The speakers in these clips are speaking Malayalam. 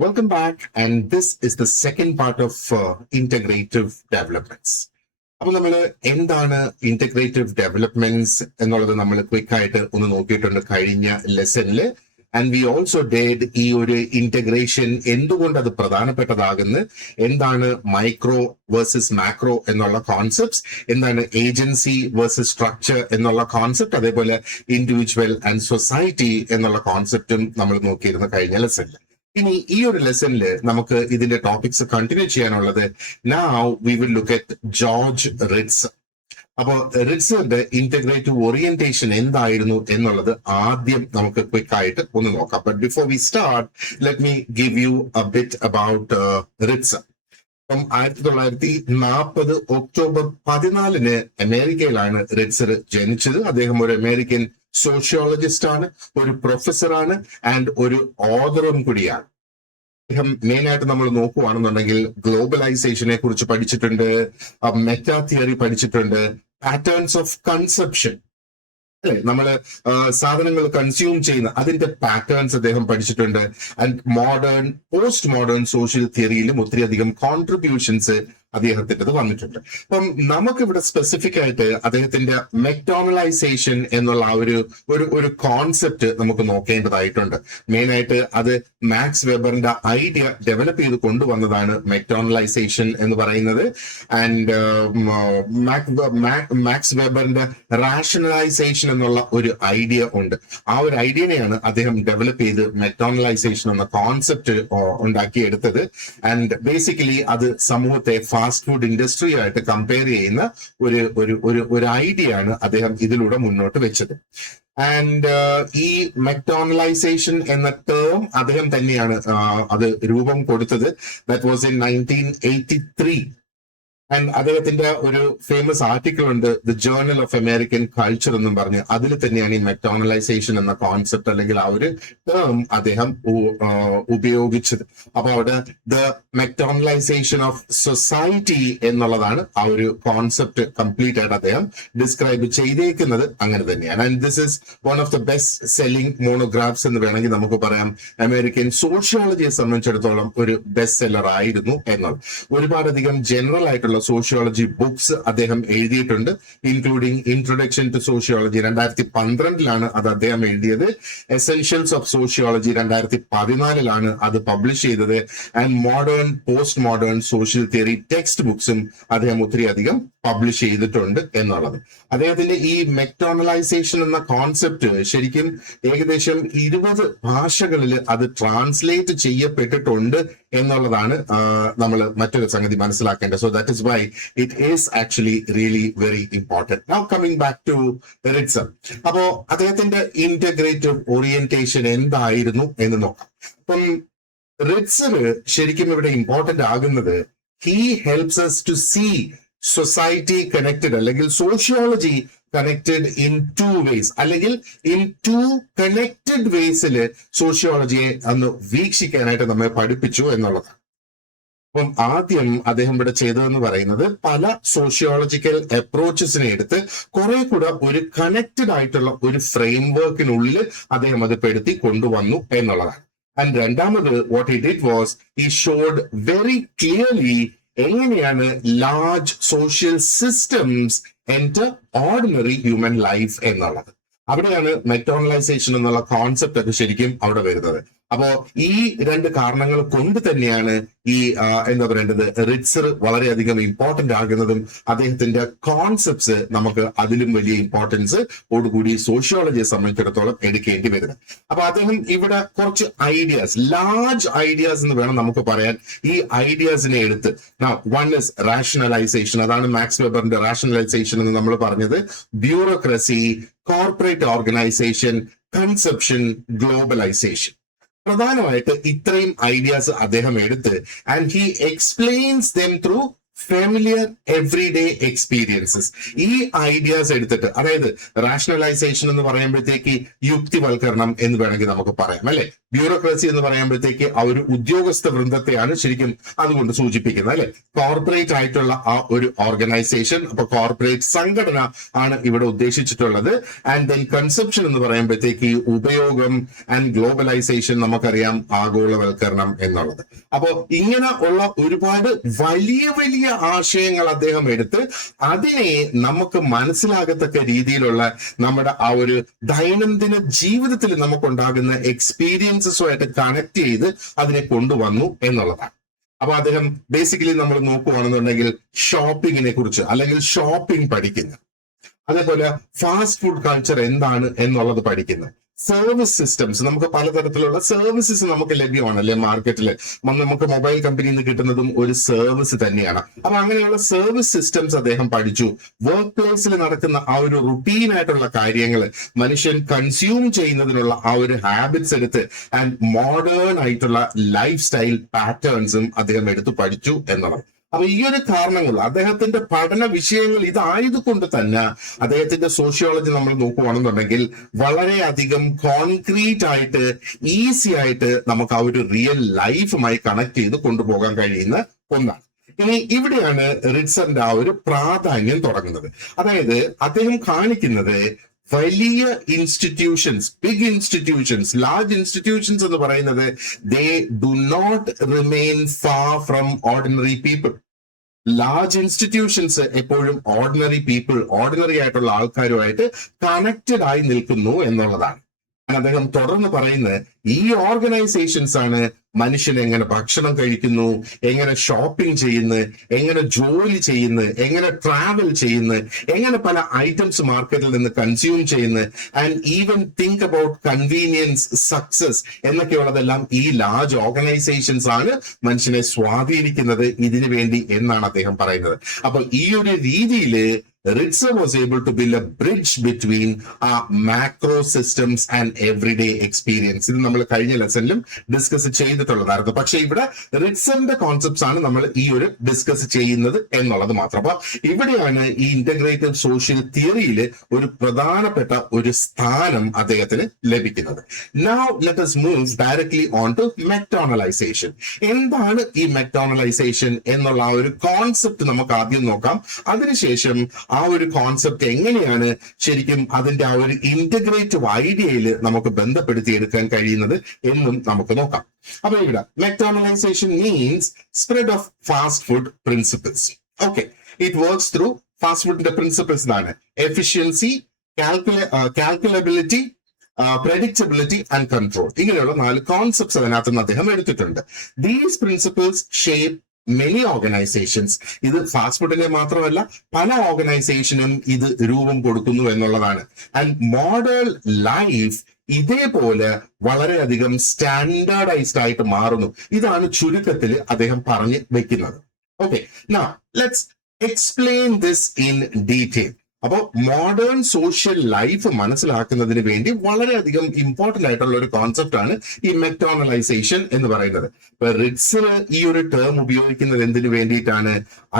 Welcome back, and this is the second part of integrative developments. അപ്പൊ നമ്മൾ എന്താണ് ഇന്റഗ്രേറ്റീവ് ഡെവലപ്മെന്റ്സ് എന്നുള്ളത് നമ്മൾ ക്വിക്ക് ആയിട്ട് ഒന്ന് നോക്കിയിട്ടുണ്ട് കഴിഞ്ഞ ലെസണിൽ. ആൻഡ് വി ഓൾസോ ഡേഡ് ഈ ഒരു ഇന്റഗ്രേഷൻ എന്തുകൊണ്ട് അത് പ്രധാനപ്പെട്ടതാകുന്നു, എന്താണ് മൈക്രോ വേഴ്സസ് മാക്രോ എന്നുള്ള കോൺസെപ്റ്റ്സ്, എന്താണ് ഏജൻസി വേഴ്സസ് സ്ട്രക്ചർ എന്നുള്ള കോൺസെപ്റ്റ്, അതേപോലെ ഇൻഡിവിജ്വൽ ആൻഡ് സൊസൈറ്റി എന്നുള്ള കോൺസെപ്റ്റും നമ്മൾ നോക്കിയിരുന്നു കഴിഞ്ഞ ലെസണിൽ. ഇനി ഈ ഒരു ലെസണിൽ നമുക്ക് ഇതിന്റെ ടോപ്പിക്സ് കണ്ടിന്യൂ ചെയ്യാനുള്ളത്. Now we will look at George Ritz. അപ്പോ റിറ്റ്സിന്റെ ഇന്റഗ്രേറ്റീവ് ഓറിയന്റേഷൻ എന്തായിരുന്നു എന്നുള്ളത് ആദ്യം നമുക്ക് ക്വിക്ക് ആയിട്ട് ഒന്ന് നോക്കാം. But before we start, let me give you A bit about Ritz. അപ്പം 1940 ഒക്ടോബർ 14 അമേരിക്കയിലാണ് റിറ്റ്സർ ജനിച്ചത്. അദ്ദേഹം ഒരു അമേരിക്കൻ സോഷ്യോളജിസ്റ്റ് ആണ്, ഒരു പ്രൊഫസറാണ് ആൻഡ് ഒരു ഓഥറും കൂടിയാണ്. അദ്ദേഹം മെയിൻ ആയിട്ട് നമ്മൾ നോക്കുകയാണെന്നുണ്ടെങ്കിൽ ഗ്ലോബലൈസേഷനെ കുറിച്ച് പഠിച്ചിട്ടുണ്ട്, മെറ്റാ തിയറി പഠിച്ചിട്ടുണ്ട്, പാറ്റേൺസ് ഓഫ് കൺസെപ്ഷൻ, അല്ലെ, നമ്മള് സാധനങ്ങൾ കൺസ്യൂം ചെയ്യുന്ന അതിന്റെ പാറ്റേൺസ് അദ്ദേഹം പഠിച്ചിട്ടുണ്ട്. And modern post modern social തിയറിയിലും ഒത്തിരി അധികം കോൺട്രിബ്യൂഷൻസ് അദ്ദേഹത്തിൻ്റെത് വന്നിട്ടുണ്ട്. അപ്പം നമുക്കിവിടെ സ്പെസിഫിക് ആയിട്ട് അദ്ദേഹത്തിന്റെ മെക്ഡോണലൈസേഷൻ എന്നുള്ള ആ ഒരു കോൺസെപ്റ്റ് നമുക്ക് നോക്കേണ്ടതായിട്ടുണ്ട്. മെയിൻ ആയിട്ട് അത് മാക്സ് വെബറിന്റെ ഐഡിയ ഡെവലപ്പ് ചെയ്ത് കൊണ്ടുവന്നതാണ് മെക്ഡോണലൈസേഷൻ എന്ന് പറയുന്നത്. ആൻഡ് മാക്സ് വെബറിന്റെ റാഷണലൈസേഷൻ എന്നുള്ള ഒരു ഐഡിയ ഉണ്ട്. ആ ഒരു ഐഡിയനെയാണ് അദ്ദേഹം ഡെവലപ്പ് ചെയ്ത് മെക്ഡോണലൈസേഷൻ എന്ന കോൺസെപ്റ്റ് ഉണ്ടാക്കിയെടുത്തത്. ആൻഡ് ബേസിക്കലി അത് സമൂഹത്തെ ഫാസ്റ്റ് ഫുഡ് ഇൻഡസ്ട്രി ആയിട്ട് കമ്പയർ ചെയ്യുന്ന ഒരു ഐഡിയ ആണ് അദ്ദേഹം ഇതിലൂടെ മുന്നോട്ട് വെച്ചത്. ആൻഡ് ഈ മെക്ഡോണലൈസേഷൻ എന്ന ടേം അദ്ദേഹം തന്നെയാണ് അത് രൂപം കൊടുത്തത്. That was in 1983. ആൻഡ് അദ്ദേഹത്തിന്റെ ഒരു ഫേമസ് ആർട്ടിക്കിൾ ഉണ്ട്, the journal of American culture എന്നും പറഞ്ഞ്. അതിൽ തന്നെയാണ് ഈ മെക്ഡോണലൈസേഷൻ എന്ന കോൺസെപ്റ്റ് അല്ലെങ്കിൽ ആ ഒരു ടേം അദ്ദേഹം ഉപയോഗിച്ചത്. അപ്പൊ അവിടെ ദ മെക്ഡോണലൈസേഷൻ ഓഫ് സൊസൈറ്റി എന്നുള്ളതാണ് ആ ഒരു കോൺസെപ്റ്റ് കംപ്ലീറ്റ് ആയിട്ട് അദ്ദേഹം ഡിസ്ക്രൈബ് ചെയ്തേക്കുന്നത് അങ്ങനെ തന്നെയാണ്. And this is one of the best selling monographs എന്ന് വേണമെങ്കിൽ നമുക്ക് പറയാം. അമേരിക്കൻ സോഷ്യോളജിയെ സംബന്ധിച്ചിടത്തോളം ഒരു ബെസ്റ്റ് സെല്ലർ ആയിരുന്നു എന്നുള്ളത്. ഒരുപാടധികം ജനറൽ ആയിട്ടുള്ള സോഷ്യോളജി ബുക്സ് അദ്ദേഹം എഴുതിയിട്ടുണ്ട്, ഇൻക്ലൂഡിംഗ് ഇൻട്രൊഡക്ഷൻ ടു സോഷ്യോളജി 2012 അത് അദ്ദേഹം എഴുതിയത്. എസെൻഷ്യൽസ് ഓഫ് സോഷ്യോളജി 2014 അത് പബ്ലിഷ് ചെയ്തത്. And modern post modern social theory text ബുക്സും അദ്ദേഹം ഒത്തിരി അധികം പബ്ലിഷ് ചെയ്തിട്ടുണ്ട് എന്നുള്ളത്. അദ്ദേഹത്തിന്റെ ഈ മെക്ഡോണലൈസേഷൻ എന്ന കോൺസെപ്റ്റ് ശരിക്കും ഏകദേശം 20 ഭാഷകളിൽ അത് ട്രാൻസ്ലേറ്റ് ചെയ്യപ്പെട്ടിട്ടുണ്ട് എന്നുള്ളതാണ് നമ്മൾ മറ്റൊരു സംഗതി മനസ്സിലാക്കേണ്ടത്. So that is why it is actually really very important. Now coming back to Ritzer. അപ്പോ അദ്ദേഹത്തിന്റെ ഇന്റഗ്രേറ്റീവ് ഓറിയന്റേഷൻ എന്തായിരുന്നു എന്ന് നോക്കാം. അപ്പം റിറ്റ്സർ ശരിക്കും ഇവിടെ ഇമ്പോർട്ടന്റ് ആകുന്നത്, he helps us to see society connected അല്ലെങ്കിൽ സോഷ്യോളജി കണക്റ്റഡ് ഇൻ 2 ways അല്ലെങ്കിൽ ഇൻ 2 കണക്റ്റഡ് വേസിൽ സോഷ്യോളജിയെ അന്ന് വീക്ഷിക്കാനായിട്ട് നമ്മെ പഠിപ്പിച്ചു എന്നുള്ളതാണ്. അപ്പം ആദ്യം അദ്ദേഹം ഇവിടെ ചെയ്തതെന്ന് പറയുന്നത് പല സോഷ്യോളജിക്കൽ അപ്രോച്ചസിനെ എടുത്ത് കുറെ കൂടെ ഒരു കണക്റ്റഡ് ആയിട്ടുള്ള ഒരു ഫ്രെയിം വർക്കിനുള്ളിൽ അദ്ദേഹം അത് പെടുത്തി കൊണ്ടുവന്നു എന്നുള്ളതാണ്. ആൻഡ് രണ്ടാമത് what he did was he showed very clearly എങ്ങനെയാണ് large social systems enter ordinary human life എന്നുള്ളത്. അവിടെയാണ് മെക്ഡോണലൈസേഷൻ എന്നുള്ള കോൺസെപ്റ്റ് ഒക്കെ ശരിക്കും അവിടെ വരുന്നത്. അപ്പോ ഈ 2 കാരണങ്ങൾ കൊണ്ട് തന്നെയാണ് ഈ എന്താ പറയേണ്ടത് റിറ്റ്സർ വളരെയധികം ഇമ്പോർട്ടന്റ് ആകുന്നതും അദ്ദേഹത്തിന്റെ കോൺസെപ്റ്റ്സ് നമുക്ക് അതിലും വലിയ ഇമ്പോർട്ടൻസ് ഓടുകൂടി സോഷ്യോളജിയെ സംബന്ധിച്ചിടത്തോളം എടുക്കേണ്ടി വരുന്നത്. അപ്പൊ അദ്ദേഹം ഇവിടെ കുറച്ച് ഐഡിയാസ്, ലാർജ് ഐഡിയാസ് എന്ന് വേണം നമുക്ക് പറയാൻ. ഈ ഐഡിയാസിനെ എടുത്ത് വൺ ഇസ് റാഷണലൈസേഷൻ, അതാണ് മാക്സ് വെബറിന്റെ റാഷണലൈസേഷൻ എന്ന് നമ്മൾ പറഞ്ഞത്. Bureaucracy, corporate organisation, conception, globalisation. പ്രധാനമായിട്ട് ഇത്രയും ഐഡിയാസ് അദ്ദേഹം എടുത്ത് and he explains them through familiar everyday experiences. ഈ ഐഡിയാസ് എടുത്തിട്ട്, അതായത് റാഷണലൈസേഷൻ എന്ന് പറയുമ്പോഴത്തേക്ക് യുക്തിവൽക്കരണം എന്ന് വേണമെങ്കിൽ നമുക്ക് പറയാം അല്ലെ. ബ്യൂറോക്രസി എന്ന് പറയുമ്പോഴത്തേക്ക് ആ ഒരു ഉദ്യോഗസ്ഥ വൃന്ദത്തെയാണ് ശരിക്കും അതുകൊണ്ട് സൂചിപ്പിക്കുന്നത് അല്ലെ. കോർപ്പറേറ്റ് ആയിട്ടുള്ള ആ ഒരു ഓർഗനൈസേഷൻ, അപ്പൊ കോർപ്പറേറ്റ് സംഘടന ആണ് ഇവിടെ ഉദ്ദേശിച്ചിട്ടുള്ളത്. ആൻഡ് ദെൻ കൺസെപ്ഷൻ എന്ന് പറയുമ്പോഴത്തേക്ക് ഉപയോഗം, ആൻഡ് ഗ്ലോബലൈസേഷൻ നമുക്കറിയാം ആഗോളവൽക്കരണം എന്നുള്ളത്. അപ്പോ ഇങ്ങനെ ഉള്ള ഒരുപാട് വലിയ വലിയ ആശയങ്ങൾ അദ്ദേഹം എടുത്ത് അതിനെ നമുക്ക് മനസ്സിലാകത്തക്ക രീതിയിലുള്ള നമ്മുടെ ആ ഒരു ദൈനംദിന ജീവിതത്തിൽ നമുക്കുണ്ടാകുന്ന എക്സ്പീരിയൻസസുമായിട്ട് കണക്ട് ചെയ്ത് അതിനെ കൊണ്ടുവന്നു എന്നുള്ളതാണ്. അപ്പൊ അദ്ദേഹം ബേസിക്കലി നമ്മൾ നോക്കുകയാണെന്നുണ്ടെങ്കിൽ ഷോപ്പിങ്ങിനെ കുറിച്ച് അല്ലെങ്കിൽ ഷോപ്പിംഗ് പഠിക്കുന്നു, അതേപോലെ ഫാസ്റ്റ് ഫുഡ് കൾച്ചർ എന്താണ് എന്നുള്ളത് പഠിക്കുന്നു, സർവീസ് സിസ്റ്റംസ്, നമുക്ക് പലതരത്തിലുള്ള സർവീസസ് നമുക്ക് ലഭ്യമാണ് അല്ലെ മാർക്കറ്റിൽ. നമുക്ക് മൊബൈൽ കമ്പനിയിൽ നിന്ന് കിട്ടുന്നതും ഒരു സർവീസ് തന്നെയാണ്. അപ്പൊ അങ്ങനെയുള്ള സർവീസ് സിസ്റ്റംസ് അദ്ദേഹം പഠിച്ചു. വർക്ക് പ്ലേസിൽ നടക്കുന്ന ആ ഒരു റുട്ടീൻ ആയിട്ടുള്ള കാര്യങ്ങൾ, മനുഷ്യൻ കൺസ്യൂം ചെയ്യുന്നതിനുള്ള ആ ഒരു ഹാബിറ്റ്സ് എടുത്ത് ആൻഡ് മോഡേൺ ആയിട്ടുള്ള ലൈഫ് സ്റ്റൈൽ പാറ്റേൺസും അദ്ദേഹം എടുത്തു പഠിച്ചു എന്നുള്ളത്. അപ്പൊ ഈ ഒരു കാരണങ്ങൾ, അദ്ദേഹത്തിന്റെ പഠന വിഷയങ്ങൾ ഇതായതുകൊണ്ട് തന്നെ അദ്ദേഹത്തിന്റെ സോഷ്യോളജി നമ്മൾ നോക്കുകയാണെന്നുണ്ടെങ്കിൽ വളരെയധികം കോൺക്രീറ്റ് ആയിട്ട് ഈസി ആയിട്ട് നമുക്ക് ആ ഒരു റിയൽ ലൈഫുമായി കണക്ട് ചെയ്ത് കൊണ്ടുപോകാൻ കഴിയുന്ന ഒന്നാണ്. ഇനി ഇവിടെയാണ് റിറ്റ്സന്റെ ആ ഒരു പ്രാധാന്യം തുടങ്ങുന്നത്. അതായത് അദ്ദേഹം കാണിക്കുന്നത് വലിയ institutions, big institutions, large institutions എന്ന് പറയുന്നത് they do not remain far from ordinary people. Large institutions എപ്പോഴും ഓർഡിനറി പീപ്പിൾ, ഓർഡിനറി ആയിട്ടുള്ള ആൾക്കാരുമായിട്ട് കണക്റ്റഡ് ആയി നിൽക്കുന്നു എന്നുള്ളതാണ്. അദ്ദേഹം തുടർന്ന് പറയുന്നത് ഈ ഓർഗനൈസേഷൻസ് ആണ് മനുഷ്യൻ എങ്ങനെ ഭക്ഷണം കഴിക്കുന്നു, എങ്ങനെ ഷോപ്പിംഗ് ചെയ്യുന്നു, എങ്ങനെ ജോലി ചെയ്യുന്നു, എങ്ങനെ ട്രാവൽ ചെയ്യുന്നു, എങ്ങനെ പല ഐറ്റംസ് മാർക്കറ്റിൽ നിന്ന് കൺസ്യൂം ചെയ്യുന്നു, and even think about convenience, success എന്നൊക്കെയുള്ളതെല്ലാം ഈ ലാർജ് ഓർഗനൈസേഷൻസ് ആണ് മനുഷ്യനെ സ്വാധീനിക്കുന്നത് ഇതിനു വേണ്ടി എന്നാണ് അദ്ദേഹം പറയുന്നത്. അപ്പൊ ഈ ഒരു രീതിയിൽ Ritzer was able to build a bridge between macro systems and everyday experience. ഇത് നമ്മൾ കഴിഞ്ഞ ലെസണിലും ഡിസ്കസ് ചെയ്തിട്ടുള്ളതായിരുന്നു. പക്ഷെ ഇവിടെ റിറ്റ്സറിന്റെ കോൺസെപ്റ്റ്സ് ആണ് നമ്മൾ ഈ ഒരു ഡിസ്കസ് ചെയ്യുന്നത് എന്നുള്ളത് മാത്രം. അപ്പൊ ഇവിടെയാണ് ഈ ഇന്റഗ്രേറ്റീവ് സോഷ്യൽ തിയറിയിൽ ഒരു പ്രധാനപ്പെട്ട ഒരു സ്ഥാനം അദ്ദേഹത്തിന് ലഭിക്കുന്നത്. Now let us move directly on to മെക്ഡോണലൈസേഷൻ. എന്താണ് ഈ മെക്ഡോണലൈസേഷൻ എന്നുള്ള ആ ഒരു കോൺസെപ്റ്റ് നമുക്ക് ആദ്യം നോക്കാം. അതിനുശേഷം ആ ഒരു കോൺസെപ്റ്റ് എങ്ങനെയാണ് ശരിക്കും അതിന്റെ ആ ഒരു ഇന്റഗ്രേറ്റീവ് ഐഡിയയിൽ നമുക്ക് ബന്ധപ്പെടുത്തിയെടുക്കാൻ കഴിയുന്നത് എന്നും നമുക്ക് നോക്കാം. അപ്പൊ ഇവിടെ McDonaldization means spread of fast food principles. Okay, it works through fast ഫുഡിന്റെ പ്രിൻസിപ്പിൾസ് ആണ് efficiency, calculability, predictability and control. ഇങ്ങനെയുള്ള 4 കോൺസെപ്റ്റ്സ് അതിനകത്ത് നിന്ന് അദ്ദേഹം എടുത്തിട്ടുണ്ട്. These principles shape many organisations. ഇത് ഫാസ്റ്റ് ഫുഡിനെ മാത്രമല്ല പല ഓർഗനൈസേഷനും ഇത് രൂപം കൊടുക്കുന്നു എന്നുള്ളതാണ്. ആൻഡ് മോഡേൺ ലൈഫ് ഇതേപോലെ വളരെയധികം സ്റ്റാൻഡേർഡൈസ്ഡ് ആയിട്ട് മാറുന്നു. ഇതാണ് ചുരുക്കത്തിൽ അദ്ദേഹം പറഞ്ഞു വെക്കുന്നത്. Okay, now let's explain this in detail. അപ്പോൾ മോഡേൺ സോഷ്യൽ ലൈഫ് മനസ്സിലാക്കുന്നതിന് വേണ്ടി വളരെയധികം ഇമ്പോർട്ടന്റ് ആയിട്ടുള്ള ഒരു കോൺസെപ്റ്റ് ആണ് ഈ മെക്ഡോണലൈസേഷൻ എന്ന് പറയുന്നത്. ഇപ്പൊ റിറ്റ്സർ ഈ ഒരു ടേം ഉപയോഗിക്കുന്നത് എന്തിനു വേണ്ടിയിട്ടാണ്?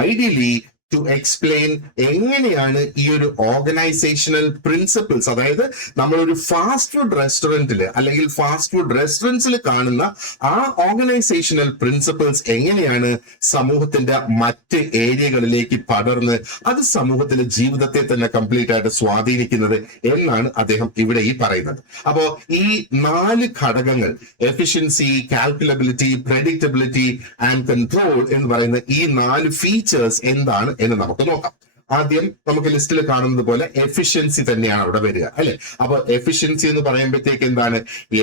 ഐഡിയലി ടു എക്സ്പ്ലെയിൻ എങ്ങനെയാണ് ഈ ഒരു ഓർഗനൈസേഷണൽ പ്രിൻസിപ്പിൾസ്, അതായത് നമ്മളൊരു ഫാസ്റ്റ് ഫുഡ് റെസ്റ്റോറന്റിൽ അല്ലെങ്കിൽ ഫാസ്റ്റ് ഫുഡ് റെസ്റ്റോറൻറ്റ്സിൽ കാണുന്ന ആ ഓർഗനൈസേഷണൽ പ്രിൻസിപ്പിൾസ് എങ്ങനെയാണ് സമൂഹത്തിന്റെ മറ്റ് ഏരിയകളിലേക്ക് പടർന്ന് അത് സമൂഹത്തിന്റെ ജീവിതത്തെ തന്നെ കംപ്ലീറ്റ് ആയിട്ട് സ്വാധീനിക്കുന്നത് എന്നാണ് അദ്ദേഹം ഇവിടെ ഈ പറയുന്നത്. അപ്പോ ഈ 4 ഘടകങ്ങൾ, എഫിഷ്യൻസി, കാൽക്കുലബിലിറ്റി, പ്രെഡിക്റ്റബിലിറ്റി ആൻഡ് കൺട്രോൾ എന്ന് പറയുന്ന ഈ 4 ഫീച്ചേഴ്സ് എന്താണ് എന്ന് നമുക്ക് നോക്കാം. ആദ്യം നമുക്ക് ലിസ്റ്റിൽ കാണുന്നത് പോലെ എഫിഷ്യൻസി തന്നെയാണ് അവിടെ വരിക അല്ലെ. അപ്പൊ എഫിഷ്യൻസി എന്ന് പറയുമ്പോഴത്തേക്ക്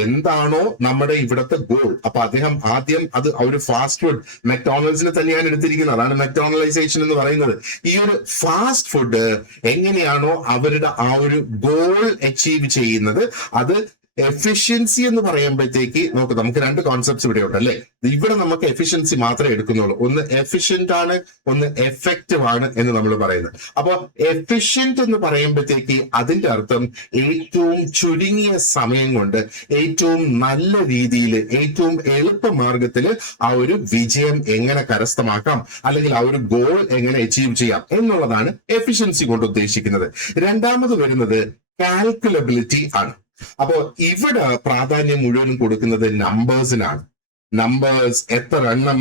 എന്താണോ നമ്മുടെ ഇവിടുത്തെ ഗോൾ. അപ്പൊ അദ്ദേഹം ആദ്യം അത് ഒരു ഫാസ്റ്റ് ഫുഡ് മെക്ഡോണൽഡ്സിനെ തന്നെയാണ് എടുത്തിരിക്കുന്നത്. അതാണ് മെക്ഡോണലൈസേഷൻ എന്ന് പറയുന്നത്. ഈ ഒരു ഫാസ്റ്റ് ഫുഡ് എങ്ങനെയാണോ അവരുടെ ആ ഒരു ഗോൾ അച്ചീവ് ചെയ്യുന്നത് അത് എഫിഷ്യൻസി എന്ന് പറയുമ്പോഴത്തേക്ക് നമുക്ക് രണ്ട് കോൺസെപ്റ്റ്സ് ഇവിടെ ഉണ്ട് അല്ലെ. ഇവിടെ നമുക്ക് എഫിഷ്യൻസി മാത്രമേ എടുക്കുന്നുള്ളൂ. ഒന്ന് എഫിഷ്യന്റ് ആണ്, ഒന്ന് എഫക്റ്റീവ് ആണ് എന്ന് നമ്മൾ പറയുന്നത്. അപ്പൊ എഫിഷ്യന്റ് എന്ന് പറയുമ്പോഴത്തേക്ക് അതിന്റെ അർത്ഥം ഏറ്റവും ചുരുങ്ങിയ സമയം കൊണ്ട് ഏറ്റവും നല്ല രീതിയിൽ ഏറ്റവും എളുപ്പ മാർഗത്തിൽ ആ ഒരു വിജയം എങ്ങനെ കരസ്ഥമാക്കാം, അല്ലെങ്കിൽ ആ ഒരു ഗോൾ എങ്ങനെ അച്ചീവ് ചെയ്യാം എന്നുള്ളതാണ് എഫിഷ്യൻസി കൊണ്ട് ഉദ്ദേശിക്കുന്നത്. രണ്ടാമത് വരുന്നത് കാൽക്കുലബിലിറ്റി ആണ്. അപ്പോ ഇവിടെ പ്രാധാന്യം മുഴുവനും കൊടുക്കുന്നത് നമ്പേഴ്സിനാണ്. നമ്പേഴ്സ്, എത്ര എണ്ണം,